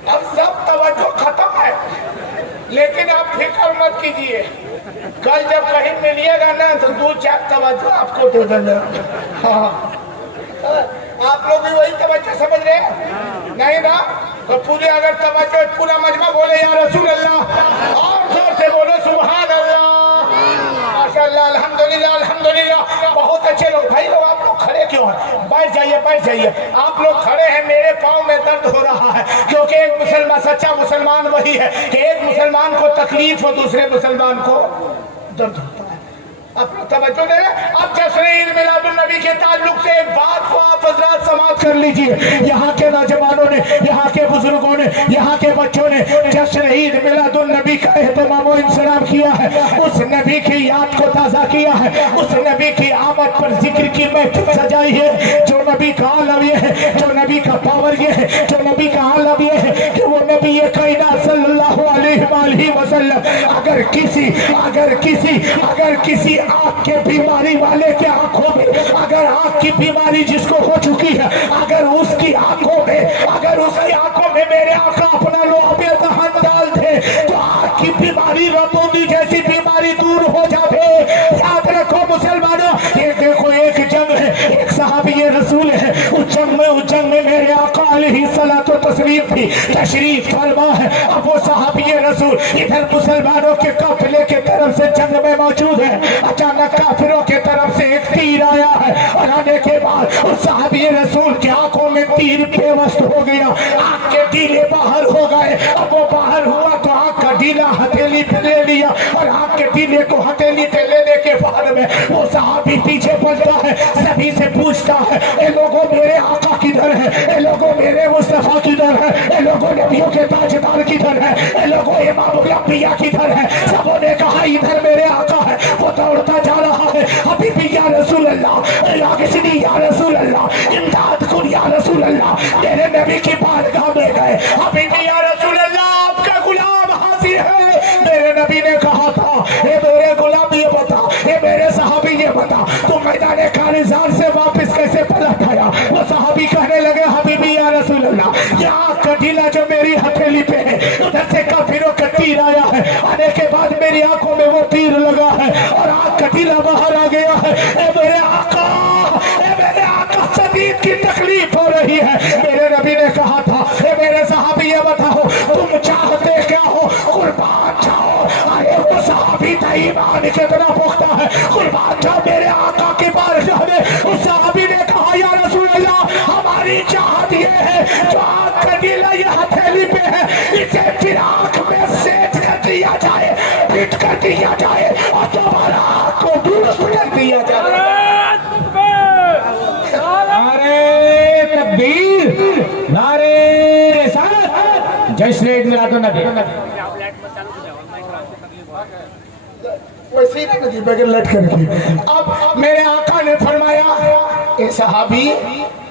अब सब तवज्जो खत्म है, लेकिन आप फिक्र मत कीजिए, कल जब कहीं मिलिएगा ना तो 2-4 तवज्जो आपको दे देंगे। हाँ, आप लोग भी वही तवज्जो समझ रहे हैं नहीं ना? तो पूरे अगर तवज्जो, पूरा मजमा बोले या रसूल अल्लाह, और जोर से बोलो सुभान अल्लाह, माशाअल्लाह, अल्हम्दुलिल्लाह, अल्हम्दुलिल्लाह। बहुत अच्छे लोग। भाई लोग आप लोग खड़े क्यों हैं? बैठ जाइए, बैठ जाइए। आप लोग खड़े हैं, मेरे पाँव में दर्द हो रहा है, क्योंकि एक मुसलमान, सच्चा मुसलमान वही है कि एक मुसलमान को तकलीफ हो, दूसरे मुसलमान को दर्द होता है। आप लोग तवज्जो दे रहे हैं। अब जश्न ईद मिलादुन नबी के ताल्लुक से एक बात को आप हज़रात समाप्त कर लीजिए। यहाँ के नौजवानों ने, यहाँ के बुजुर्गों ने, यहाँ के बच्चों ने जश्न ईद मिलादुन नबी का एहतमाम और इंतजाम किया है। उस नबी की याद को ताज़ा किया है, उस नबी की आमद पर जिक्र की महफिल सजाई है। जो नबी का आलम ये है, जो नबी का पावर ये है, जो नबी का आलम ये है कि वो नबी ये कायनात सल्लल्लाहु अलैहि वसल्लम अगर किसी आँख के बीमारी वाले के आंखों में, अगर आँख की बीमारी जिसको हो चुकी है, अगर उसकी आंखों में मेरे आका अपना लोहे दहन डाल दे तो आँख की बीमारी रतौंधी जैसी बीमारी दूर हो जाते। याद रखो मुसलमानों, ये देखो एक जंग है, एक सहाबी रसूल है, उस जंग में मेरे आका अलैहिस्सलातु तस्लीम थी, तशरीफ फरमा है। अब वो सहाबी रसूल इधर मुसलमानों के काफिले के तरफ से जंग में मौजूद है। अचानक काफिरों के तरफ से एक तीर आया है और आने के बाद उस सहाबी रसूल की आंखों में तीर बेवस्त हो गया, आंख के डीले बाहर हो गए। अब वो बाहर हुआ तो आंख का डीला हथेली पे ले लिया और आंख के डीले को हथेली पे लेने के बाद में वो सहाबी पीछे बढ़ता है, सभी से पूछता है, ए लोगों मेरे आका किधर है, ए लोगों मेरे मुस्तफा किधर है, ए लोगों नबियों के ताजदार किधर है, ए लोगों इमामुल अंबिया किधर है। सबों ने कहा इधर मेरे आका है। वो दौड़ता जा रहा है, अभी भी या रसूल अल्लाह, आगे या रसूल अल्लाह, इमदाद कुन या रसूल अल्लाह, तेरे नबी की बारगाह में गए। अभी भी या रसूल अल्लाह, आपका गुलाम हाजिर है। मेरे नबी ने कहा था, ए मेरे गुलाम ये बता, ए मेरे सहाबी ये बता, तुम मैदान कारिज़ार से वापस कैसे पलट आया। वो सहाबी कहने लगे, हबीबी या रसूल अल्लाह, यहाँ का ढीला जो मेरी हथेली पे है, उधर से काफिरों का तीर आया है, आने के बाद मेरी आंखों में वो तीर लगा है और आंख का ढीला बाहर आ गया है। ए मेरे आका शदीद की तकलीफ हो रही है। मेरे नबी ने कहा था, ए मेरे सहाबी ये बताओ तुम चाहते क्या हो, कुर्बान जाओ। अरे वो सहाबी था ईमान कितना पुख्ता है, कुर्बान जाओ मेरे आका की बारगाह में। उस सहाबी ने कहा, या रसूल अल्लाह, हमारी चाहत ये है जो आंख का ढीला ये हथेली पे है, इसे फिर आंख में सेट कर दिया जाए, फिट कर दिया जाए और दोबारा आंख को दुरुस्त कर दिया जाए। तकबीर, नारे रिसालत, जश्न ईद मिलादुन नबी। वैसे ही नहीं बगैर लट करके। अब मेरे आका ने फरमाया, ए सहाबी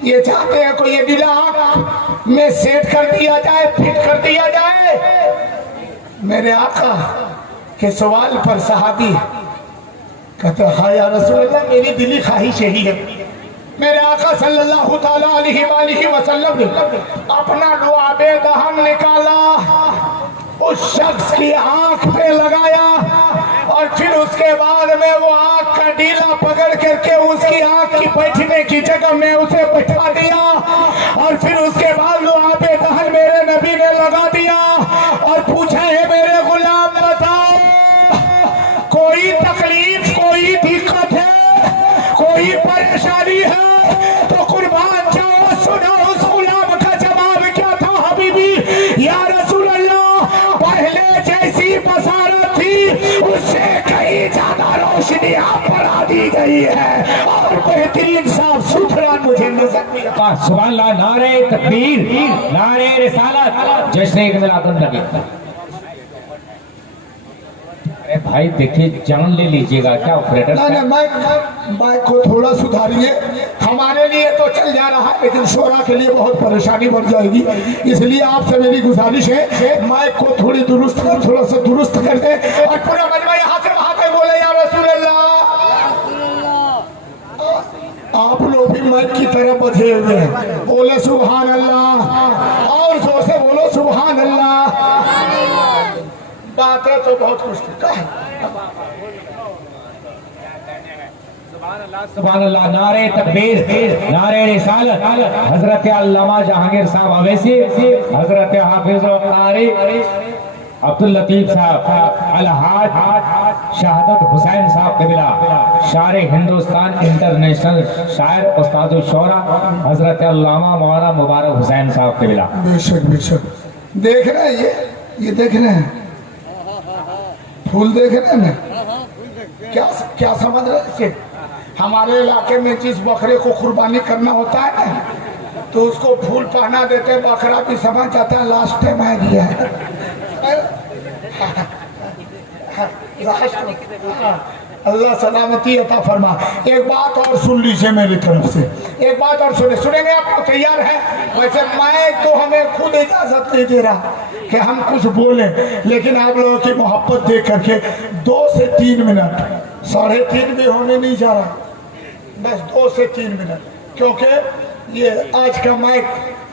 ये चाहते हैं कोई ये ढीला आंख में सेट कर दिया जाए, फिट कर दिया जाए। मेरे आका के सवाल पर सहाबी कहते, हाँ या रसूल अल्लाह, मेरी दिली ख्वाहिश यही है। मेरे आका सल्लल्लाहु ताला अलैहि वसल्लम ने अपना लुआबे दहन निकाला, उस शख्स की आंख पे लगाया और फिर उसके बाद में वो आंख का ढीला पकड़ करके उसकी आंख की बैठने की जगह में उसे बैठा दिया और फिर उसके बाद लुआबे दहन मेरे नबी ने लगा दिया और पूछा, है मेरे गुलाम बताओ कोई तकलीफ, कोई दिक्कत है, कोई परेशानी है तो कुर्बान जाओ। सुनो उस गुलाम का जवाब क्या था, हबीबी या रसूल अल्लाह, पहले जैसी बसारत थी उससे कहीं ज्यादा रोशनी आप बढ़ा दी गई है और बेहतरीन साफ सुथरा मुझे नजर में। सुभान अल्लाह, नारे तकबीर, नारे रिसालत, जश्न ईद मिलादुन नबी। अरे भाई देखिए, जान ले लीजिएगा क्या ऑपरेटर। ना माइक को थोड़ा सुधारिए, हमारे लिए तो चल जा रहा है लेकिन शोरा के लिए बहुत परेशानी बढ़ जाएगी, इसलिए आपसे मेरी गुजारिश है माइक को थोड़ा सा दुरुस्त कर दे और पूरा मजमा यहाँ से वहां तक बोले, या रसूल अल्लाह। आप लोग भी माइक की तरफ बधे हुए हैं, बोले सुभान अल्लाह, और जोर से बोलो सुभान अल्लाह। बातें तो बहुत मुश्किल है। सुभान अल्लाह, नारे तकबीर, नारे रिसालत, हजरत अल्लामा जहांगीर साहब अवैसी, हजरत हाफिज कारी अब्दुल लतीफ साहब, अलहाज शहादत हुसैन साहब कबीला, शायर हिंदुस्तान इंटरनेशनल शायर उस्ताद शोरा हजरत अल्लामा मौलाना मुबारक हुसैन साहब कबीला। बेशक बेशक। देख रहे हैं ये देख रहे हैं, फूल देख रहे हैं ना, क्या समझ रहे हैं। हमारे इलाके में जिस बकरे को कुर्बानी करना होता है ना, तो उसको फूल पहना देते, बकरा भी समझ जाता है लास्ट टाइम आ गया। अल्लाह सलामती अता फरमा। एक बात और सुन लीजिए मेरी तरफ से, एक बात और सुनेंगे आप तैयार हैं? वैसे मैं तो हमें खुद इजाजत नहीं दे रहा कि हम कुछ बोले, लेकिन आप लोगों की मोहब्बत देख करके 2 से 3 मिनट, 3.5 भी होने नहीं जा रहा, बस 2 से 3 मिनट, क्योंकि ये आज का माइक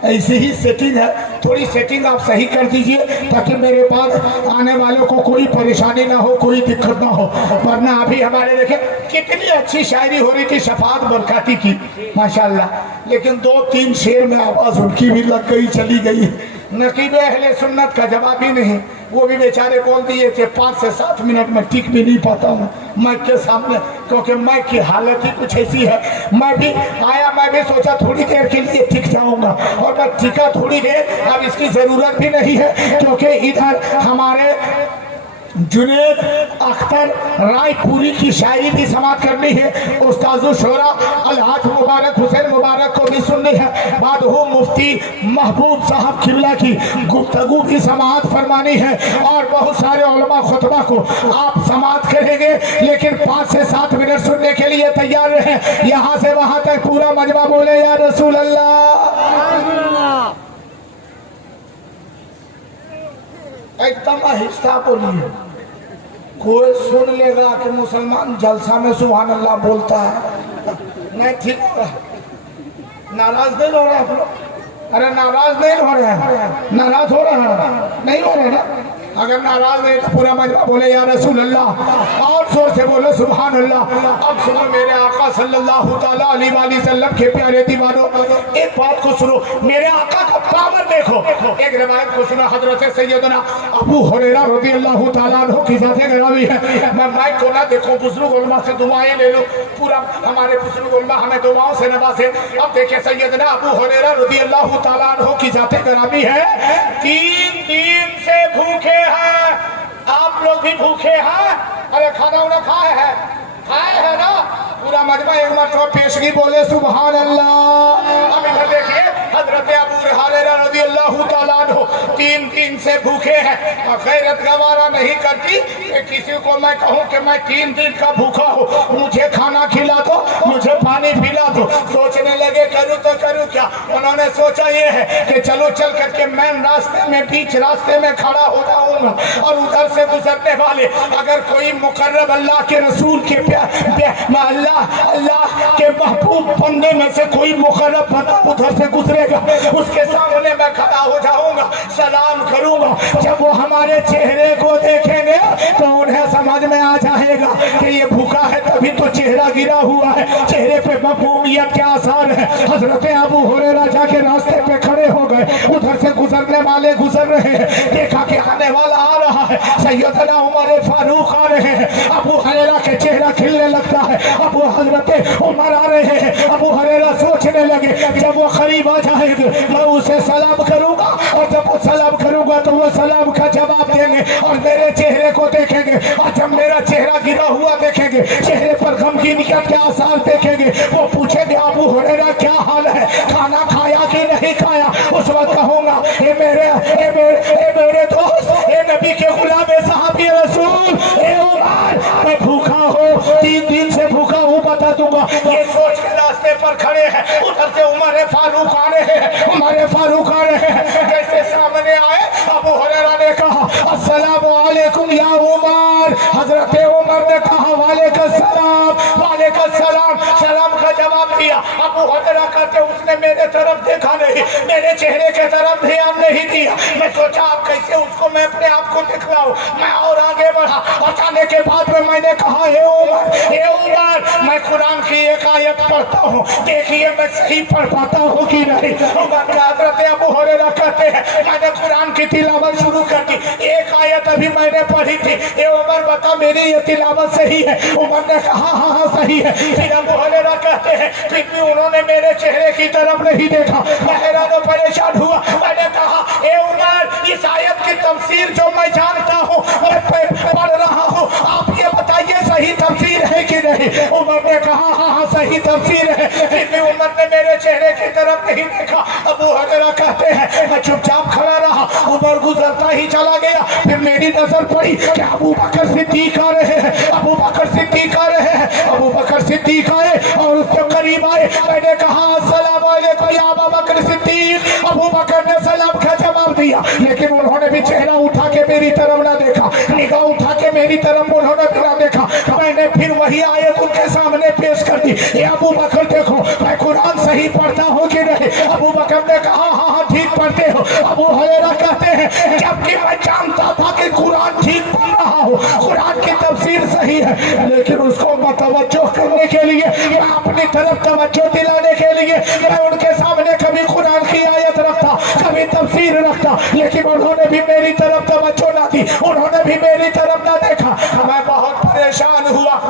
ऐसी ही सेटिंग है, थोड़ी सेटिंग आप सही कर दीजिए ताकि मेरे पास आने वालों को कोई परेशानी ना हो, कोई दिक्कत ना हो। वरना अभी हमारे देखे कितनी अच्छी शायरी हो रही थी शफात बरकाती की माशाल्लाह, लेकिन 2-3 शेर में आवाज उनकी भी लग गई, चली गई। नकीब अहले सुन्नत का जवाब ही नहीं, वो भी बेचारे बोल दिए थे 5 से 7 मिनट में टिक भी नहीं पाता हूँ माइक के सामने, क्योंकि माइक की हालत ही कुछ ऐसी है। मैं भी आया, मैं भी सोचा थोड़ी देर के लिए टिक जाऊंगा, और मैं टिका थोड़ी देर, अब इसकी जरूरत भी नहीं है, क्योंकि इधर हमारे जुनेद अख्तर रायपुरी की शायरी भी समाप्त करनी है। उस्तादु शोरा अलहाज मुबारक हुसैन मुबारक को भी सुननी है। बाद हो मुफ्ती महबूब साहब किबला की गुफ्तगू भी समाप्त फरमानी है, और बहुत सारे उलमा खुतबा को आप समाप्त करेंगे, लेकिन 5 से 7 मिनट सुनने के लिए तैयार रहे। यहाँ से वहां तक पूरा मजमा बोले या रसूल अल्लाह। एकदम आहिस्ता बोलिए, कोई सुन लेगा कि मुसलमान जलसा में सुभान अल्लाह बोलता है। नहीं ठीक हो रहा, नाराज नहीं हो रहा आप लोग? अरे नाराज नहीं हो रहे हैं, नाराज हो रहा है, नहीं हो रहा ना? अगर नाराज नहीं तो पूरा मजमा बोले या रसूल अल्लाह, और जोर से बोलो सुभान अल्लाह। अब सुनो मेरे आका सल्लल्लाहु ताला अलैहि वसल्लम के प्यारे दीवानों, एक बात को सुनो, मेरे आका का पावर देखो। एक रिवायत को सुनो, हजरत सैयदना अबू हुरैरा रज़ियल्लाहु ताला अन्हु की ज़ात गिरामी है। मैं माइक को ना देखो, बुजुर्ग उलमा से दुआएं ले लो, पूरा हमारे बुजुर्ग उलमा हमें दुआओं से नवाजे। अब देखिए सैयदना अबू हुरैरा रज़ियल्लाहु ताला अन्हु की ज़ात गिरामी है, 3 दिन से भूखे हैं। आप लोग भी भूखे हैं? अरे खाना उन्हें खाए है ना? पूरा मजमा एक मरतबा पेशगी बोले सुभान अल्लाह। अब इधर देखिए हजरत अबू हुरैरा रज़ियल्लाहु ताला अन्हु 3 दिन से भूखे हैं, और गैरत गवारा नहीं करती कि किसी को मैं कहूँ कि मैं 3 दिन का भूखा हूँ, मुझे खाना खिला दो, मुझे पानी पिला दो। सोचने लगे करूँ तो करूँ क्या? उन्होंने सोचा ये है कि चलो चल करके मेन रास्ते में, बीच रास्ते में खड़ा हो जाऊंगा, और उधर से गुजरने वाले अगर कोई मुकर्रब अल्लाह के रसूल के अल्लाह के महबूब बंदे में से कोई मुकर्रब बंदा उधर से गुजरेगा, उसके सामने मैं खड़ा हो जाऊंगा, सलाम करूंगा। जब वो हमारे चेहरे को देखेंगे तो उन्हें समझ में आ जाएगा कि ये भूखा है, तभी तो चेहरा गिरा हुआ है, चेहरे पे महबूबियत के आसार है। हजरत अबू हुरैरा जाके रास्ते पे खड़े हो गए, उधर से गुजरने वाले गुजर रहे हैं, देखा कि आने वाला आ रहा है, सैयदना उमर फारूक आ रहे हैं। अबू हुरैरा के चेहरा खिलने लगता है, अब वो हजरत उमर आ रहे हैं। अबू हुरैरा सोचने लगे जब वो करीब आ जाएंगे मैं उसे सलाम करूंगा, और जब वो सलाम करूंगा तो वो सलाम का जवाब देंगे, और मेरे चेहरे को देखेंगे, और जब मेरा चेहरा गिरा हुआ देखेंगे, चेहरे पर गमगीनियत के आसार देखेंगे, वो पूछेंगे अबू हुरैरा क्या हाल है, खाना खाया कि नहीं खाया? उस वक्त कहूंगा ए मेरे दोस्त, ए नबी के गुलाम, ए साहबी रसूल, ए उमर, मैं भूखा हूँ, 3 दिन से भूखा हूँ, बता दूंगा। ये सोच के रास्ते पर खड़े हैं, उधर से उमर फारूक आ रहे हैं, उमर फारूक आ रहे हैं। जैसे सामने आए अबू हुरैरा ने कहा अस्सलामु अलैकुम या उमर। हजरत उमर ने कहा वालेकुम सलाम, सलाम का जवाब दिया। अबू हुरैरा कहते उसने मेरे तरफ देखा नहीं, मेरे चेहरे के तरफ ध्यान नहीं दिया। मैं सोचा आप कैसे उसको मैं अपने आप को दिखलाऊं, मैं और आगे बढ़ा, और जाने के बाद में मैंने कहा हे उमर, मैं कुरान की एक आयत पढ़ता हूँ, देखिए मैं सही पढ़ पाता हूँ कि नहीं। उमर का हजरत अबू हुरैरा कहते हैं मैंने कुरान की तिलावत शुरू कर दी, एक आयत अभी मैंने पढ़ी थी, ये उमर बता मेरी ये तिलावत सही है? उमर ने कहा हाँ सही है। फिर अबू हुरैरा कहते हैं फिर भी उन्होंने मेरे चेहरे की तरफ नहीं देखा, मैं हैरान परेशान हुआ। मैंने कहा ए उमर, इस आयत की तफसीर जो मैं जानता हूँ, मैं पढ़ रहा हूँ, आप ये बताइए सही तफसीर है कि नहीं? उमर ने कहा हाँ सही तफसीर है। फिर भी उमर ने मेरे मेरे चेहरे की तरफ नहीं देखा। अबू हुरैरा कहते हैं मैं चुपचाप खड़ा रहा, उमर गुजरता ही चला गया। फिर मेरी नजर पड़ी कि अबू बकर सिद्दीक आ रहे हैं, अबू बकर सिद्दीक आ रहे हैं। अबू बकर सिद्दीक आए और उसके करीब आए। मैंने कहा अस्सलाम वालेकुम या अबू बकर सिद्दीक। अबू बकर ने सलाम का जवाब दिया, लेकिन उन्होंने भी चेहरा उठा के मेरी तरफ ना देखा, निगाह उठा के मेरी तरफ उन्होंने भी ना देखा। मैंने फिर वही आयत उनके सामने पेश कर दी, ये अबू बकर देखो मैं कुरान सही पढ़ता हूँ कि नहीं। अबू बकर ने कहा हाँ हाँ ठीक पढ़ते हो। अबू हुरैरा कहते हैं जबकि मैं जानता था कि कुरान ठीक पढ़ रहा हूँ, कुरान की तफसीर सही है, लेकिन उसको मतवज्जो करने के लिए, मैं अपनी तरफ तवज्जो दिलाने के लिए मैं उनके सामने कभी कुरान की आयत रखता, कभी तफसीर रखता, लेकिन उन्होंने भी मेरी तरफ तवज्जो ना दी, उन्होंने भी मेरी तरफ ना देखा। मैं बहुत परेशान हुआ,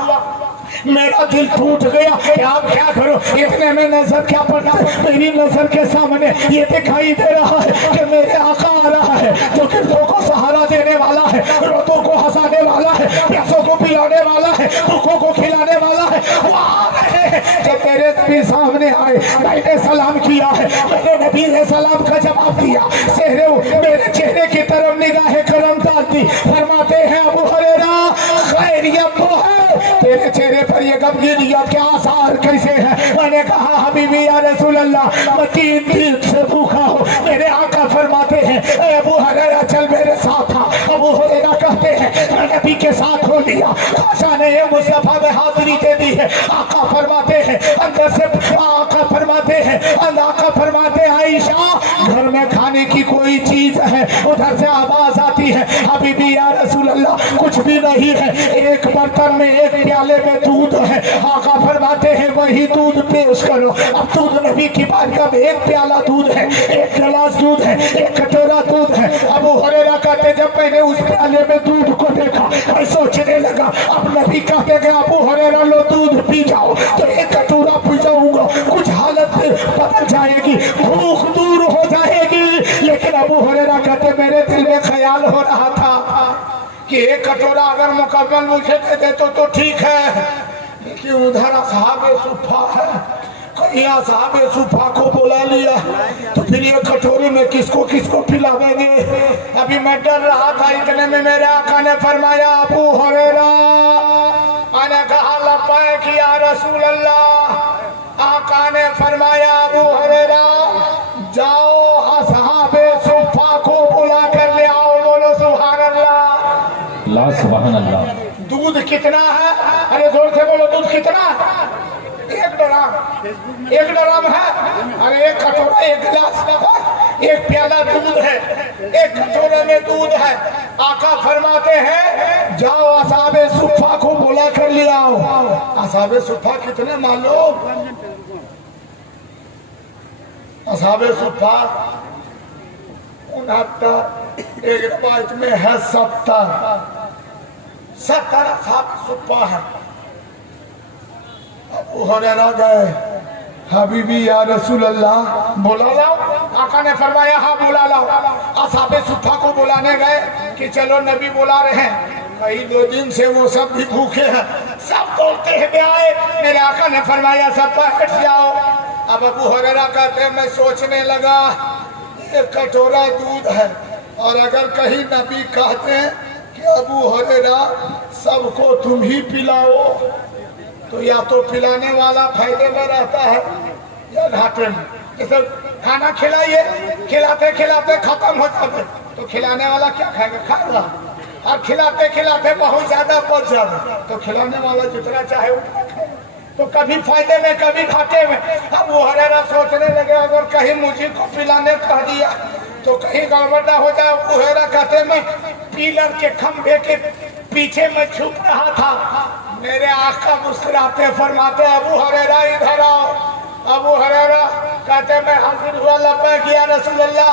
मेरा दिल टूट गया कि आप क्या करो। इतने में नजर क्या पड़ा, मेरी नजर के सामने ये दिखाई दे रहा है कि मेरे आका आ रहा है, जो गिरदों को सहारा देने वाला है, रोतों को हंसाने वाला है, प्यासों को पिलाने वाला है, भूखों को खिलाने वाला है। वो आ रहे हैं। जब मेरे नबी सामने आए मैंने सलाम किया है, मैंने नबी ने सलाम का जवाब दिया। मेरे चेहरे की तरफ निगाहें करम डाल दी। फरमाते हैं अबू हुरैरा खैरियत तो है, तेरे चेहरे पर ये गमगीनियत के आसार कैसे है। मैंने कहा हबीबी या रसूल अल्लाह मैं 3 दिन से भूखा हूँ। मेरे आका फरमाते हैं अबू हुरैरा चल मेरे साथ था। अबू हुरैरा कहते हैं मैं नबी के साथ हो लिया, खाशा ने मुस्तफा में हाजिरी दे दी है। आका फरमाते हैं अंदर से, आका फरमाते हैं आका फरमाते आयशा घर में खाने की कोई चीज है, उधर से आवाज आती है हबीबी या रसूल अल्लाह कुछ भी नहीं है, एक बर्तन में एक प्याले में दूध है। आका फरमाते हैं वही दूध पेश करो। अब दूध नबी की बारगाह में एक प्याला दूध है, एक गिलास दूध है, एक कटोरा दूध है। अबू हुरैरा कहते जब मैंने उस प्याले में दूध को देखा मैं सोचने लगा अब नबी कहते गए अबू हुरैरा लो दूध पी जाओ, तो एक कटोरा पी जाऊंगा कुछ हालत बदल जाएगी, भूख दूर हो जाएगी। लेकिन अबू हुरैरा कहते मेरे दिल में ख्याल हो रहा था कि एक कटोरा अगर मुकम्मल मुझे दे दे तो ठीक है, लेकिन उधर असहाबे सुफ़ा है, कहीं असहाबे सुफ़ा को बुला लिया तो फिर ये कटोरी में किसको किसको पिलावेंगे। अभी मैं डर रहा था, इतने में मेरे आका ने फरमाया अबू हुरैरा। मैंने कहा लब्बैक या रसूल अल्लाह। आका ने फरमाया अबू हुरैरा जाओ असहाबे सुफ़ा को बुला कर ले आओ। बोलो सुभान अल्लाह, सुभान अल्लाह। दूध कितना है? अरे जोर से बोलो दूध कितना है? 1 ड्रम है। अरे एक कटोरा एक गिलास एक प्याला दूध है, एक कटोरे में दूध है। आका फरमाते हैं जाओ असहाबे सुफ़ा को बुला कर ले आओ। असहाबे सुफ़ा कितने मालूम? असहाबे सुफ़ा 69, एक रिवायत में है 70 असहाबे सुफ़ा है। अबू हुरैरा गए हबीबी या रसूल अल्लाह बुला लाओ। आका ने फरमाया हाँ बुला लाओ। असहाबे सुफ़ा को बुलाने गए कि चलो नबी बुला रहे हैं। कई 2 दिन से वो सब भी भूखे हैं, सब दौड़ते हुए आए। मेरे आका ने फरमाया सब बैठ जाओ। अब अबू हुरैरा कहते मैं सोचने लगा एक कटोरा दूध है और अगर कहीं नबी कहते हैं कि अबू हुरैरा सबको तुम ही पिलाओ तो या तो पिलाने वाला फायदे में रहता है या घाटे में। जैसे खाना खिलाइए, खिलाते खिलाते खत्म हो जाते तो खिलाने वाला क्या खाएगा, खाएगा। और खिलाते खिलाते बहुत ज्यादा बच जाए तो खिलाने वाला जितना चाहे उतना खाएगा। तो कभी फायदे में कभी घाटे में। अब वो हुरैरा सोचने लगे अगर कहीं मुझे को पिलाने कह दिया तो कहीं गड़बड़ ना हो जाए। हुरैरा कहते मैं पिलर के खंभे के पीछे में छुप रहा था। मेरे आका मुस्कुराते फरमाते अबू हुरैरा इधर आओ। अबू हुरैरा कहते मैं हाजिर हुआ लब्बैक या रसूल अल्लाह।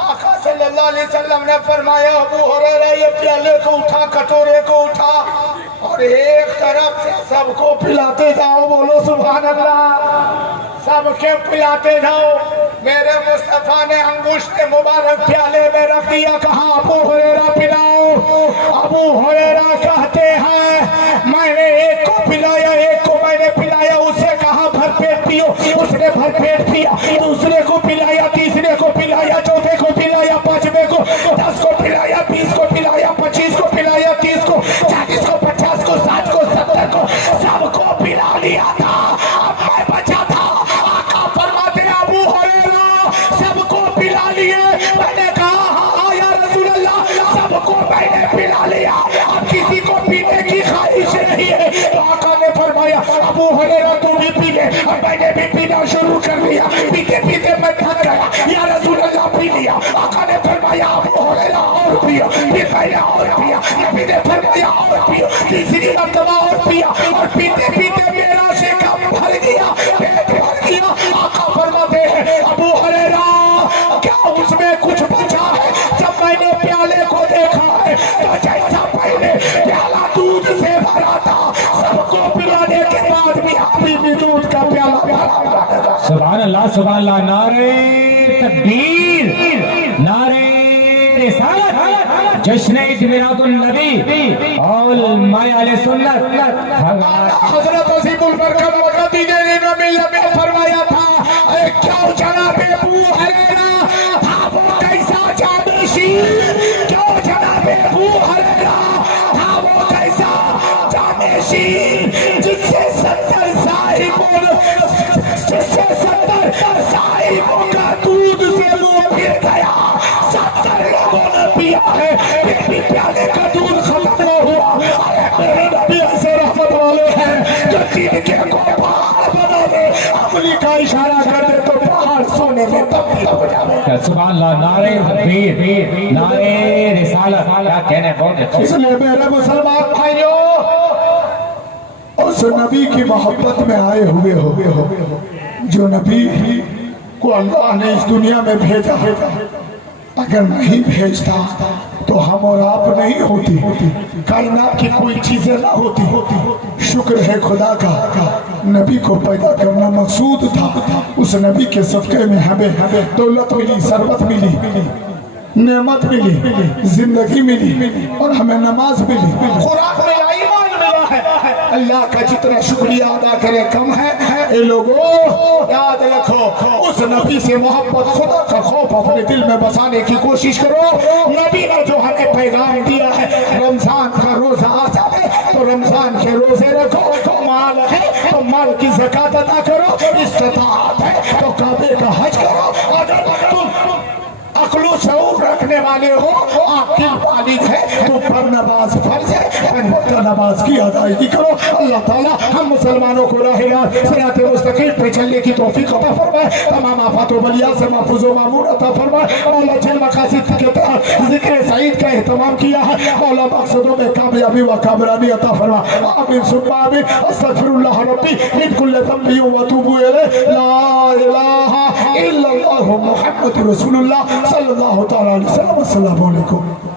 आका सल्लल्लाहु अलैहि वसल्लम ने फरमाया अबू हुरैरा ये प्याले को उठा, कटोरे को उठा और एक तरफ से सबको पिलाते जाओ। बोलो सुभान अल्लाह। सबके पिलाते जाओ। मेरे मुस्तफा ने अंगूठे मुबारक प्याले में रख दिया, कहा अबू हुरैरा पिलाओ। अबू हुरैरा कहते हैं मैंने एक को पिलाया, एक को मैंने पिलाया। उसे कहा भरपेट पियो, उसने भरपेट सिगरेट पिया, दूसरे को पिलाया, तीसरे को पिलाया, चौथे को पिलाया, पांचवे को, 10 को पिलाया, 20 को पिलाया, 25 को पिलाया, 30 को, 40 को, 50 को, 60 को, 70 को, सबको पिला लिया था। अब मैं बचा था। आका फरमाते अबू हुरैरा सबको पिला लिए। मैंने कहा हाँ या रसूल अल्लाह, सबको मैंने पिला लिया, अब किसी को पीने की ख्वाहिश नहीं है। तो आका ने फरमाया अबू हुरैरा तू भी पी ले। अब मैंने भी पीना शुरू कर लिया। पीते पीते मैं थक गया, या रसूल अल्लाह पी लिया। आका ने फरमाया अबू हुरैरा और पियो। फिर मैंने और पिया, नबी ने फरमाया और पियो। तीसरी मर्तबा और पिया, और पीते पीते मेरा शिकम भर गया, पेट भर गया। आका फरमाते हैं अबू हुरैरा क्या उसमें कुछ बचा है? जब मैंने प्याले को देखा है तो जैसा पहले प्याला दूध से भरा था, सबको पिलाने के बाद भी अभी भी दूध का प्याला भरा। सुभान अल्लाह, सुभान अल्लाह। नारे तकबीर, नारे रिसालत, जश्न ईद मिलादुन नबी और माय अहले सुन्नत। हजरत वसीमुल बरकत मदीने में फरमाया था क्यों जनाबे अबू हुरैरा था वो कैसा जानिशी, क्यों जनाबे अबू हुरैरा था वो कैसा जानिशी, जिससे 70 साहिबों का दूध से वो फिर गया। 70 लोगों ने पिया है, फिर भी प्याले का दूध खत्म न हुआ। अरे मेरे नबी ऐसे रहमत वाले हैं जो जिनके को पहाड़ बना दे, अपनी का इशारा कर दे तो पहाड़ सोने में तब्दील हो जाए। सुभान अल्लाह। नारे तकबीर, नारे रिसालत। क्या कहने, बहुत अच्छे। इसलिए मेरे मुसलमान भाइयों उस नबी की मोहब्बत में आए हुए हो जो नबी को अल्लाह ने इस दुनिया में भेजा। अगर नहीं भेजता तो हम और आप नहीं होती, कायनात की कोई चीजें ना होती। शुक्र है खुदा का, नबी को पैदा करना मकसूद था। उस नबी के सदक़े में हमें दौलत मिली, सरबत मिली, नेमत मिली, जिंदगी मिली, और हमें नमाज मिली, खुराक मिला, ईमान मिला है। अल्लाह का जितना शुक्रिया अदा करे कम है। ए लोगों याद रखो, उस नबी से मोहब्बत, खुदा का खौफ अपने दिल में बसाने की कोशिश करो। नबी ने जो हमें पैगाम दिया है, रमजान का रोजा आ जाए तो रमजान के रोजे रखो, माल है तो माल की ज़कात अदा करो, इस्तिताअत है तो काबे का हज करो। अगर तुम अक्लो शऊर रखने वाले हो, आकिल बालिग है तो पर नमाज फर्ज है, 5 वक्त नमाज की अदायगी करो। अल्लाह ताला हम मुसलमानों को सिराते मुस्तकीम पे चलने की तौफीक अता फरमाए, तमाम आफात व बलियात से महफूज व मामून अता फरमाए। मौला जिन मकासिद के तहत जिक्र सईद का एहतमाम किया है, मौला मकसदों में कामयाबी व कामरानी अता फरमाए। आमीन सुम्मा आमीन। अस्तगफिरुल्लाह रब्बी मिन कुल्लि ज़ंबि व अतूबु इलैहि। ला इलाहा इल्लल्लाह मुहम्मदुर रसूलुल्लाह सल्लल्लाहु तआला अलैहि वसल्लम। अस्सलामु अलैकुम।